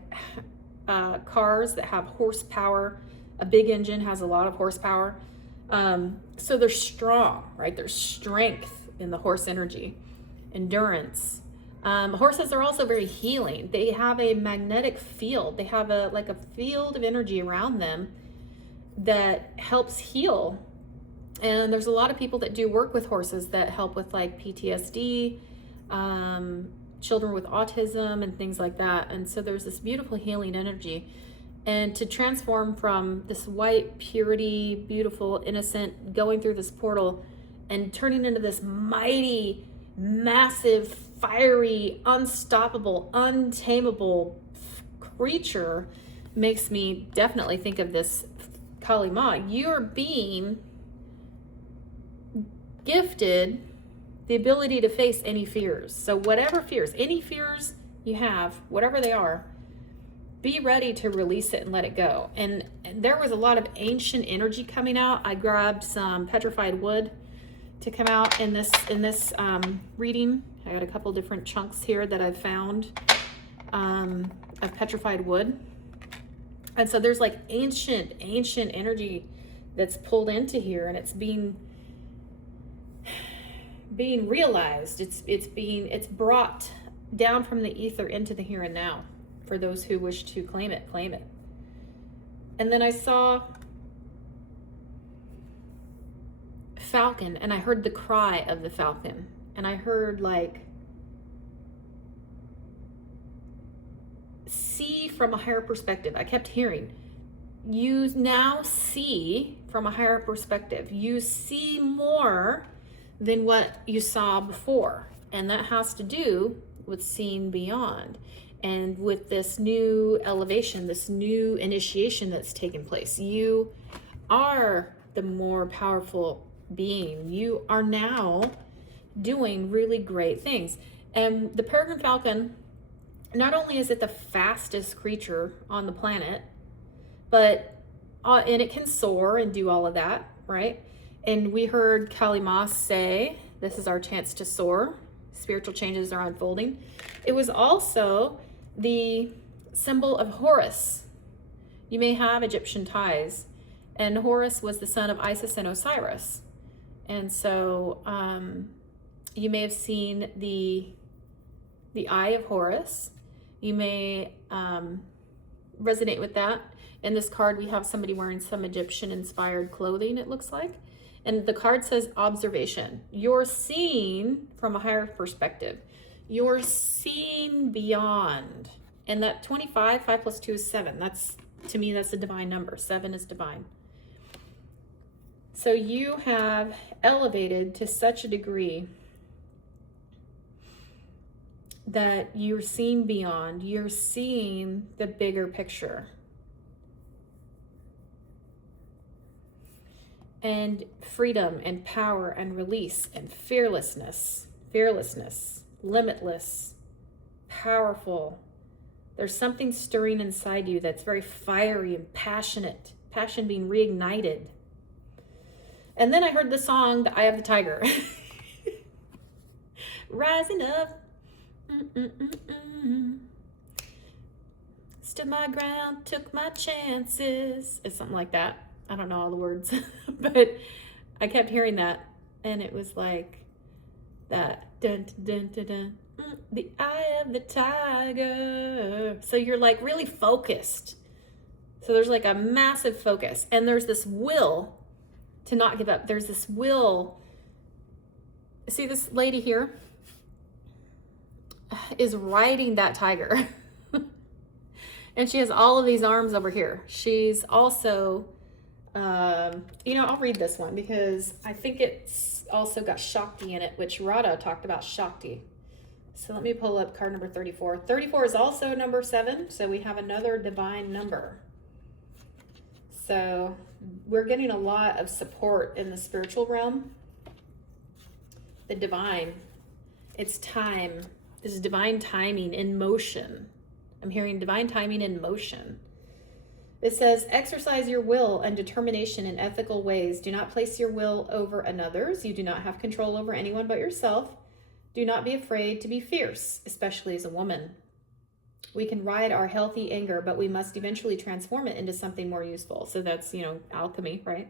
cars that have horsepower. A big engine has a lot of horsepower. So they're strong, right? There's strength in the horse energy, endurance. Horses are also very healing. They have a magnetic field. They have a field of energy around them that helps heal. And there's a lot of people that do work with horses that help with like PTSD, children with autism and things like that. And so there's this beautiful healing energy. And to transform from this white purity, beautiful, innocent, going through this portal and turning into this mighty, massive, fiery, unstoppable, untamable creature makes me definitely think of this Kali Ma. You're being gifted the ability to face any fears. So whatever fears, any fears you have, whatever they are, be ready to release it and let it go. And there was a lot of ancient energy coming out. I grabbed some petrified wood to come out in this reading. I got a couple different chunks here that I've found of petrified wood. And so there's like ancient energy that's pulled into here, and it's being realized. It's brought down from the ether into the here and now. For those who wish to claim it. And then I saw falcon, and I heard the cry of the falcon, and I heard like, see from a higher perspective. I kept hearing, you now see from a higher perspective. You see more than what you saw before, and that has to do with seeing beyond. And with this new elevation, this new initiation that's taken place, you are the more powerful being. You are now doing really great things. And the peregrine falcon, not only is it the fastest creature on the planet, but and it can soar and do all of that, right? And we heard Kali Ma say, this is our chance to soar. Spiritual changes are unfolding. It was also the symbol of Horus. You may have Egyptian ties, and Horus was the son of Isis and Osiris. And so you may have seen the eye of Horus. You may resonate with that. In this card, we have somebody wearing some Egyptian inspired clothing, it looks like. And the card says observation. You're seeing from a higher perspective. You're seeing beyond. And that 25, 5 plus 2 is 7. That's, to me, that's a divine number. 7 is divine. So you have elevated to such a degree that you're seeing beyond. You're seeing the bigger picture. And freedom and power and release and fearlessness, limitless, powerful. There's something stirring inside you that's very fiery and passionate, passion being reignited. And then I heard the song, The Eye of the Tiger. Rising up, stood my ground, took my chances. It's something like that. I don't know all the words, but I kept hearing that, and it was like that, dun, dun, dun, dun, the eye of the tiger. So you're like really focused. So there's like a massive focus, and there's this will to not give up. There's this will. See this lady here is riding that tiger, and she has all of these arms over here. She's also I'll read this one because I think it's also got Shakti in it, which Radha talked about Shakti. So let me pull up card number 34. 34 is also number 7, so we have another divine number. So we're getting a lot of support in the spiritual realm. The divine, it's time. This is divine timing in motion. I'm hearing divine timing in motion. It says, exercise your will and determination in ethical ways. Do not place your will over another's. You do not have control over anyone but yourself. Do not be afraid to be fierce, especially as a woman. We can ride our healthy anger, but we must eventually transform it into something more useful. So that's, alchemy, right?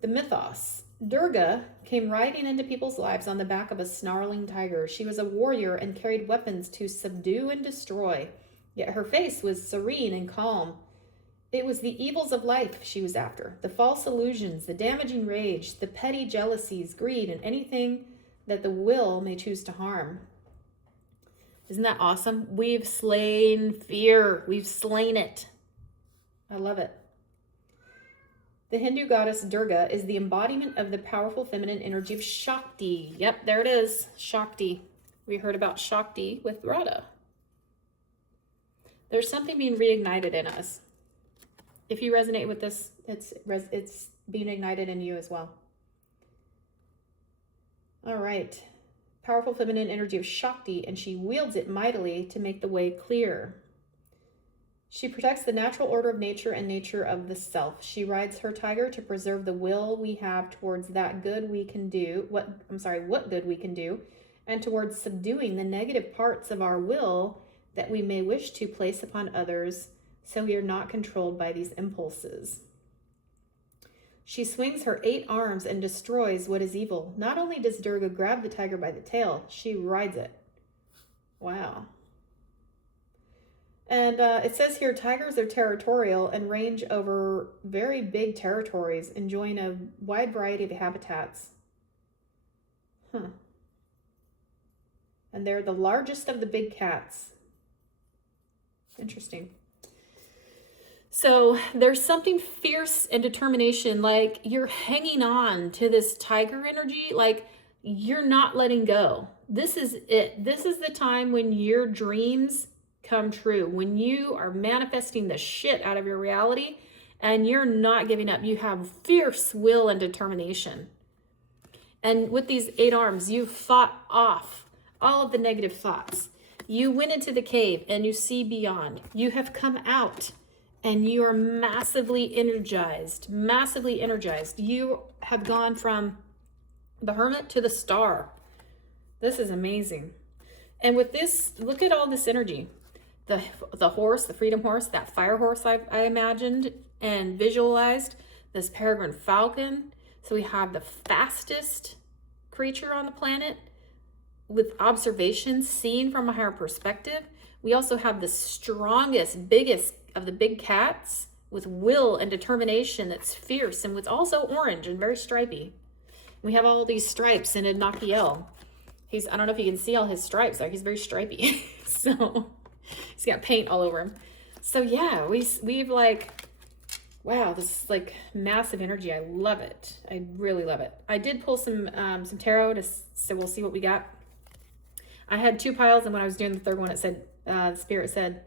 The mythos. Durga came riding into people's lives on the back of a snarling tiger. She was a warrior and carried weapons to subdue and destroy. Yet her face was serene and calm. It was the evils of life she was after, the false illusions, the damaging rage, the petty jealousies, greed, and anything that the will may choose to harm. Isn't that awesome? We've slain fear. We've slain it. I love it. The Hindu goddess Durga is the embodiment of the powerful feminine energy of Shakti. Yep, there it is. Shakti. We heard about Shakti with Radha. There's something being reignited in us. If you resonate with this, it's being ignited in you as well. All right. Powerful feminine energy of Shakti, and she wields it mightily to make the way clear. She protects the natural order of nature and nature of the self. She rides her tiger to preserve the will we have towards that good we can do, what good we can do, and towards subduing the negative parts of our will that we may wish to place upon others, so we are not controlled by these impulses. She swings her 8 arms and destroys what is evil. Not only does Durga grab the tiger by the tail, she rides it. Wow. And it says here, tigers are territorial and range over very big territories, enjoying a wide variety of habitats. And they're the largest of the big cats. Interesting. So there's something fierce and determination, like you're hanging on to this tiger energy, like you're not letting go. This is it. This is the time when your dreams come true, when you are manifesting the shit out of your reality and you're not giving up. You have fierce will and determination. And with these 8 arms, you fought off all of the negative thoughts. You went into the cave and you see beyond. You have come out. And you are massively energized, massively energized. You have gone from the hermit to the star. This is amazing. And with this, look at all this energy. The horse, the freedom horse, that fire horse I imagined and visualized, this peregrine falcon. So we have the fastest creature on the planet with observations seen from a higher perspective. We also have the strongest, biggest of the big cats with will and determination that's fierce and with also orange and very stripy. We have all these stripes in Nakiel. I don't know if you can see all his stripes there. He's very stripy. So he's got paint all over him. So yeah, we've like, wow, this is like massive energy. I love it. I really love it. I did pull some tarot so we'll see what we got. I had 2 piles, and when I was doing the third one, it said, the spirit said,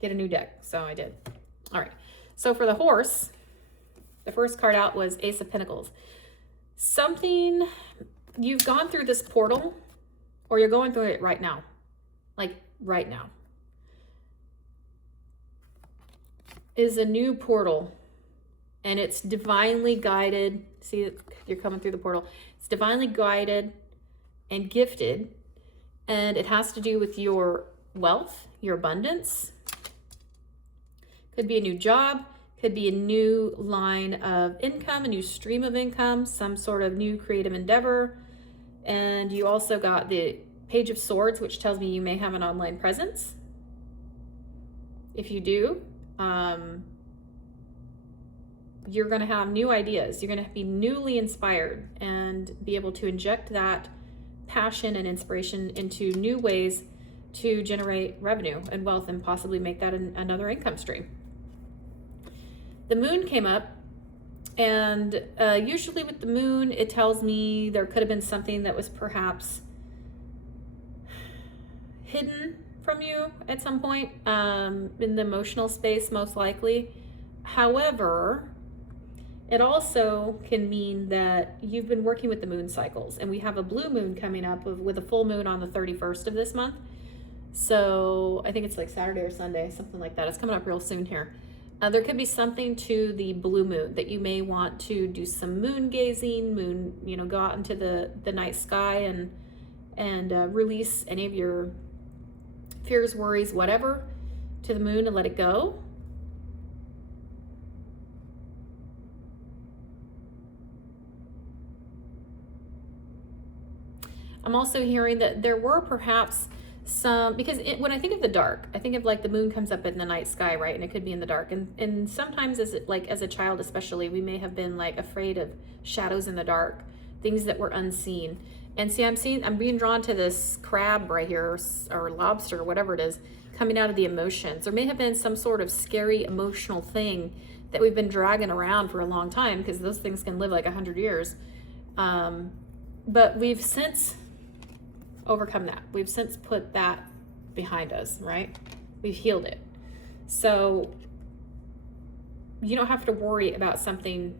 get a new deck. So I did. All right. So for the horse, the first card out was Ace of Pentacles. Something, you've gone through this portal, or you're going through it right now. Like right now. Is a new portal. And it's divinely guided. See, you're coming through the portal. It's divinely guided and gifted. And it has to do with your wealth, your abundance. Could be a new job, could be a new line of income, a new stream of income, some sort of new creative endeavor. And you also got the Page of Swords, which tells me you may have an online presence. If you do, you're going to have new ideas. You're going to be newly inspired and be able to inject that passion and inspiration into new ways to generate revenue and wealth and possibly make that another income stream. The moon came up, and usually with the moon, it tells me there could have been something that was perhaps hidden from you at some point in the emotional space, most likely. However, it also can mean that you've been working with the moon cycles, and we have a blue moon coming up with a full moon on the 31st of this month. So I think it's like Saturday or Sunday, something like that. It's coming up real soon here. There could be something to the blue moon that you may want to do some moon gazing, go out into the night sky and release any of your fears, worries, whatever, to the moon and let it go. I'm also hearing that there were perhaps some, because when I think of the dark, I think of like the moon comes up in the night sky, right? And it could be in the dark. And sometimes as a child especially, we may have been like afraid of shadows in the dark, things that were unseen. And see, I'm being drawn to this crab right here, or lobster, or whatever it is, coming out of the emotions. There may have been some sort of scary emotional thing that we've been dragging around for a long time, because those things can live like 100 years. But we've since overcome that. We've since put that behind us, right? We've healed it. So you don't have to worry about something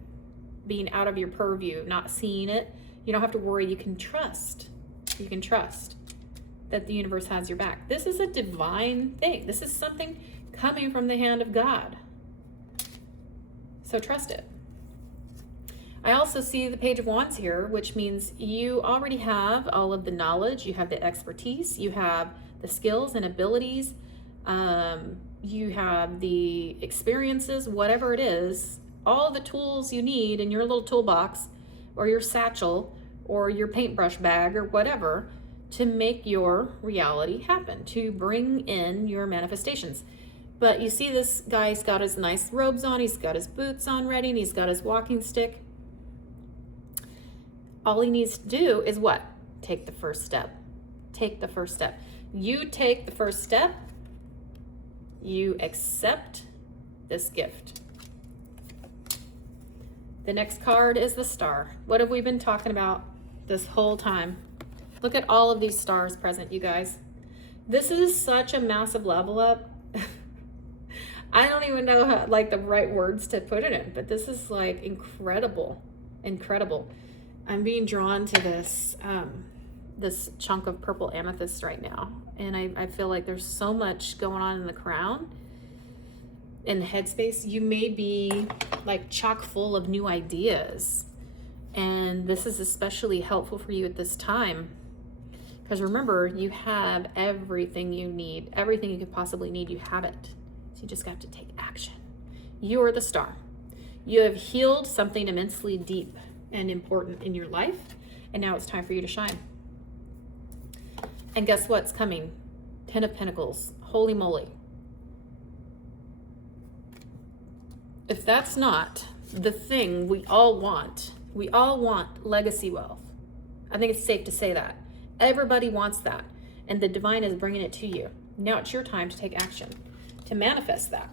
being out of your purview, not seeing it. You don't have to worry. You can trust. You can trust that the universe has your back. This is a divine thing. This is something coming from the hand of God. So trust it. I also see the Page of Wands here, which means you already have all of the knowledge. You have the expertise. You have the skills and abilities. You have the experiences, whatever it is, all the tools you need in your little toolbox or your satchel or your paintbrush bag or whatever to make your reality happen, to bring in your manifestations. But you see this guy's got his nice robes on, he's got his boots on ready, and he's got his walking stick. All he needs to do is what? Take the first step. Take the first step. You take the first step, you accept this gift. The next card is the Star. What have we been talking about this whole time? Look at all of these stars present, you guys. This is such a massive level up. I don't even know how, like, the right words to put it in, but this is like incredible, incredible. I'm being drawn to this this chunk of purple amethyst right now, and I feel like there's so much going on in the crown, in the headspace. You may be like chock full of new ideas, and this is especially helpful for you at this time, because remember, you have everything you need, everything you could possibly need. You have it, so you just got to take action. You are the Star. You have healed something immensely deep and important in your life, and now it's time for you to shine. And guess what's coming? 10 of Pentacles. Holy moly. If that's not the thing we all want legacy wealth. I think it's safe to say that. Everybody wants that, and the divine is bringing it to you. Now it's your time to take action, to manifest that.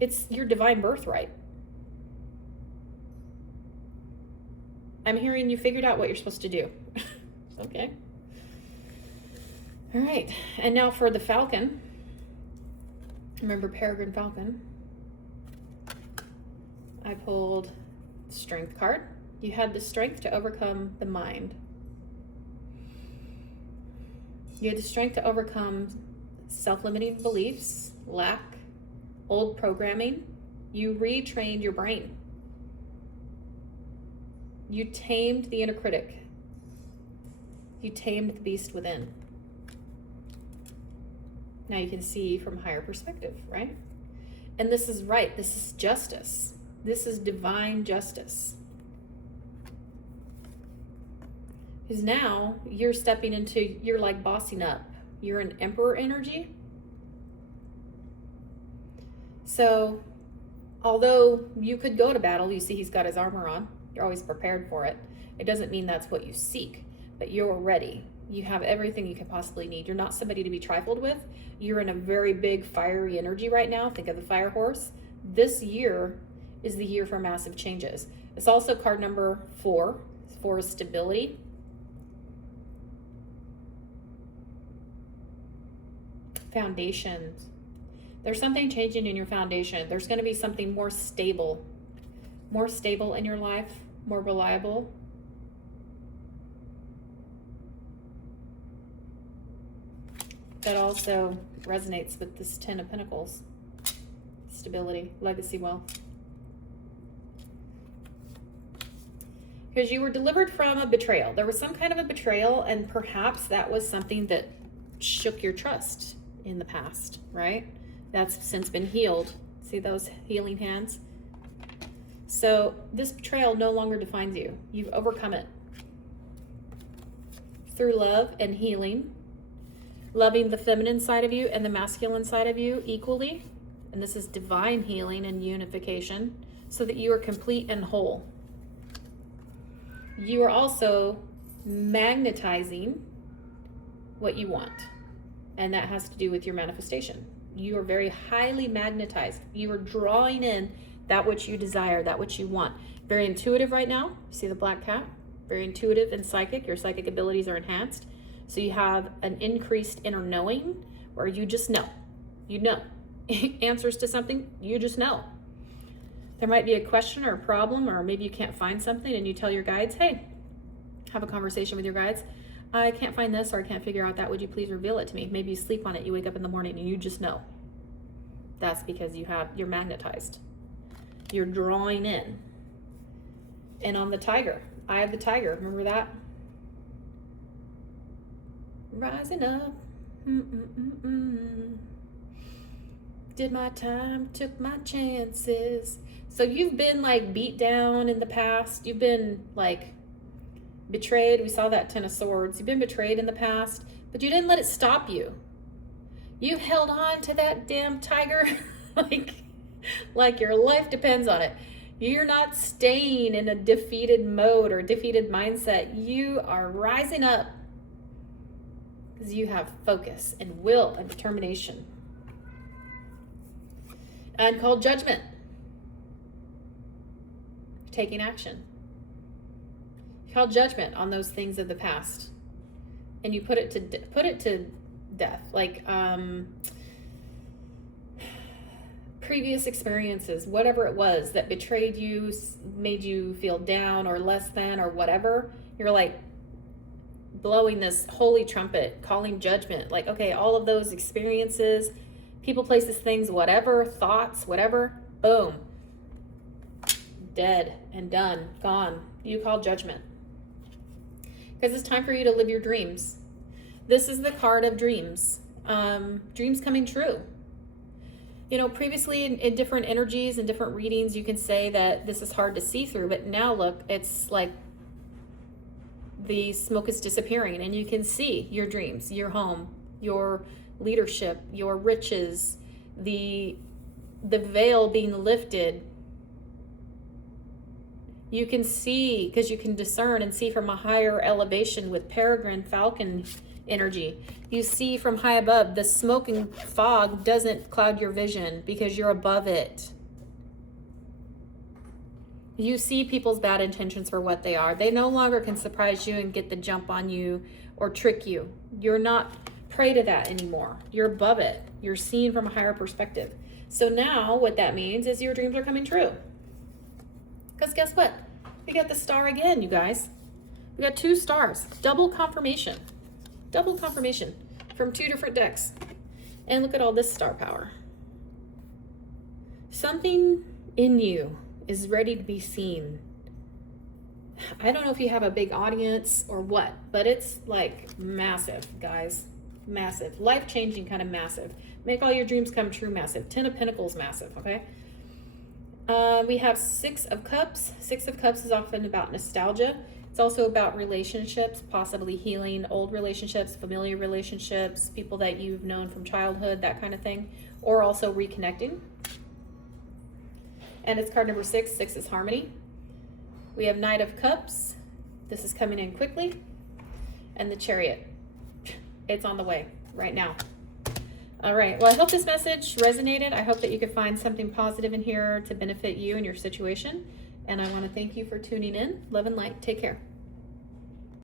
It's your divine birthright. I'm hearing you figured out what you're supposed to do. Okay. All right. And now for the Falcon. Remember Peregrine Falcon? I pulled the Strength card. You had the strength to overcome the mind. You had the strength to overcome self-limiting beliefs, lack, old programming. You retrained your brain. You tamed the inner critic. You tamed the beast within. Now you can see from a higher perspective, right? And this is right. This is justice. This is divine justice. Because now you're stepping into, you're like bossing up. You're an emperor energy. So although you could go to battle, you see he's got his armor on. You're always prepared for it. It doesn't mean that's what you seek, but you're ready. You have everything you could possibly need. You're not somebody to be trifled with. You're in a very big fiery energy right now. Think of the fire horse. This year is the year for massive changes. It's also card number 4. 4 is stability. Foundations. There's something changing in your foundation. There's going to be something more stable in your life, more reliable. That also resonates with this 10 of Pentacles. Stability, legacy wealth. Because you were delivered from a betrayal. There was some kind of a betrayal, and perhaps that was something that shook your trust in the past, right? That's since been healed. See those healing hands? So this betrayal no longer defines you. You've overcome it. Through love and healing, loving the feminine side of you and the masculine side of you equally. And this is divine healing and unification so that you are complete and whole. You are also magnetizing what you want. And that has to do with your manifestation. You are very highly magnetized. You are drawing in that which you desire, that which you want. Very intuitive right now. See the black cat? Very intuitive and psychic. Your psychic abilities are enhanced. So you have an increased inner knowing where you just know. You know. Answers to something, you just know. There might be a question or a problem, or maybe you can't find something and you tell your guides, hey, have a conversation with your guides. I can't find this, or I can't figure out that. Would you please reveal it to me? Maybe you sleep on it. You wake up in the morning and you just know. That's because you're magnetized. You're drawing in. And on the tiger, I have the tiger. Remember that? Rising up. Did my time, took my chances. So you've been like beat down in the past. You've been like betrayed. We saw that 10 of Swords. You've been betrayed in the past, but you didn't let it stop you. You held on to that damn tiger like your life depends on it. You're not staying in a defeated mode or defeated mindset. You are rising up because you have focus and will and determination. And called judgment. Taking action. Called judgment on those things of the past, and you put it to death, like previous experiences, whatever it was that betrayed you, made you feel down or less than or whatever. You're like blowing this holy trumpet, calling judgment. Like, okay, all of those experiences, people, places, things, whatever, thoughts, whatever, boom, dead and done, gone. You call judgment. Because it's time for you to live your dreams. This is the card of dreams. Dreams coming true. You know, previously in different energies and different readings, you can say that this is hard to see through, but now look, it's like the smoke is disappearing and you can see your dreams, your home, your leadership, your riches, the veil being lifted. You can see, because you can discern and see from a higher elevation with peregrine falcon energy. You see from high above. The smoke and fog doesn't cloud your vision because you're above it. You see people's bad intentions for what they are. They no longer can surprise you and get the jump on you or trick you. You're not prey to that anymore. You're above it. You're seeing from a higher perspective. So now what that means is your dreams are coming true. Because guess what? We got the star again, you guys. We got 2 stars. Double confirmation. Double confirmation from 2 different decks. And look at all this star power. Something in you is ready to be seen. I don't know if you have a big audience or what, but it's like massive, guys. Massive. Life-changing kind of massive. Make all your dreams come true massive. 10 of Pentacles massive, okay? We have 6 of Cups. 6 of Cups is often about nostalgia. It's also about relationships, possibly healing old relationships, familiar relationships, people that you've known from childhood, that kind of thing, or also reconnecting. And it's card number 6. 6 is harmony. We have Knight of Cups. This is coming in quickly. And the Chariot. It's on the way right now. All right. Well, I hope this message resonated. I hope that you could find something positive in here to benefit you and your situation. And I want to thank you for tuning in. Love and light. Take care.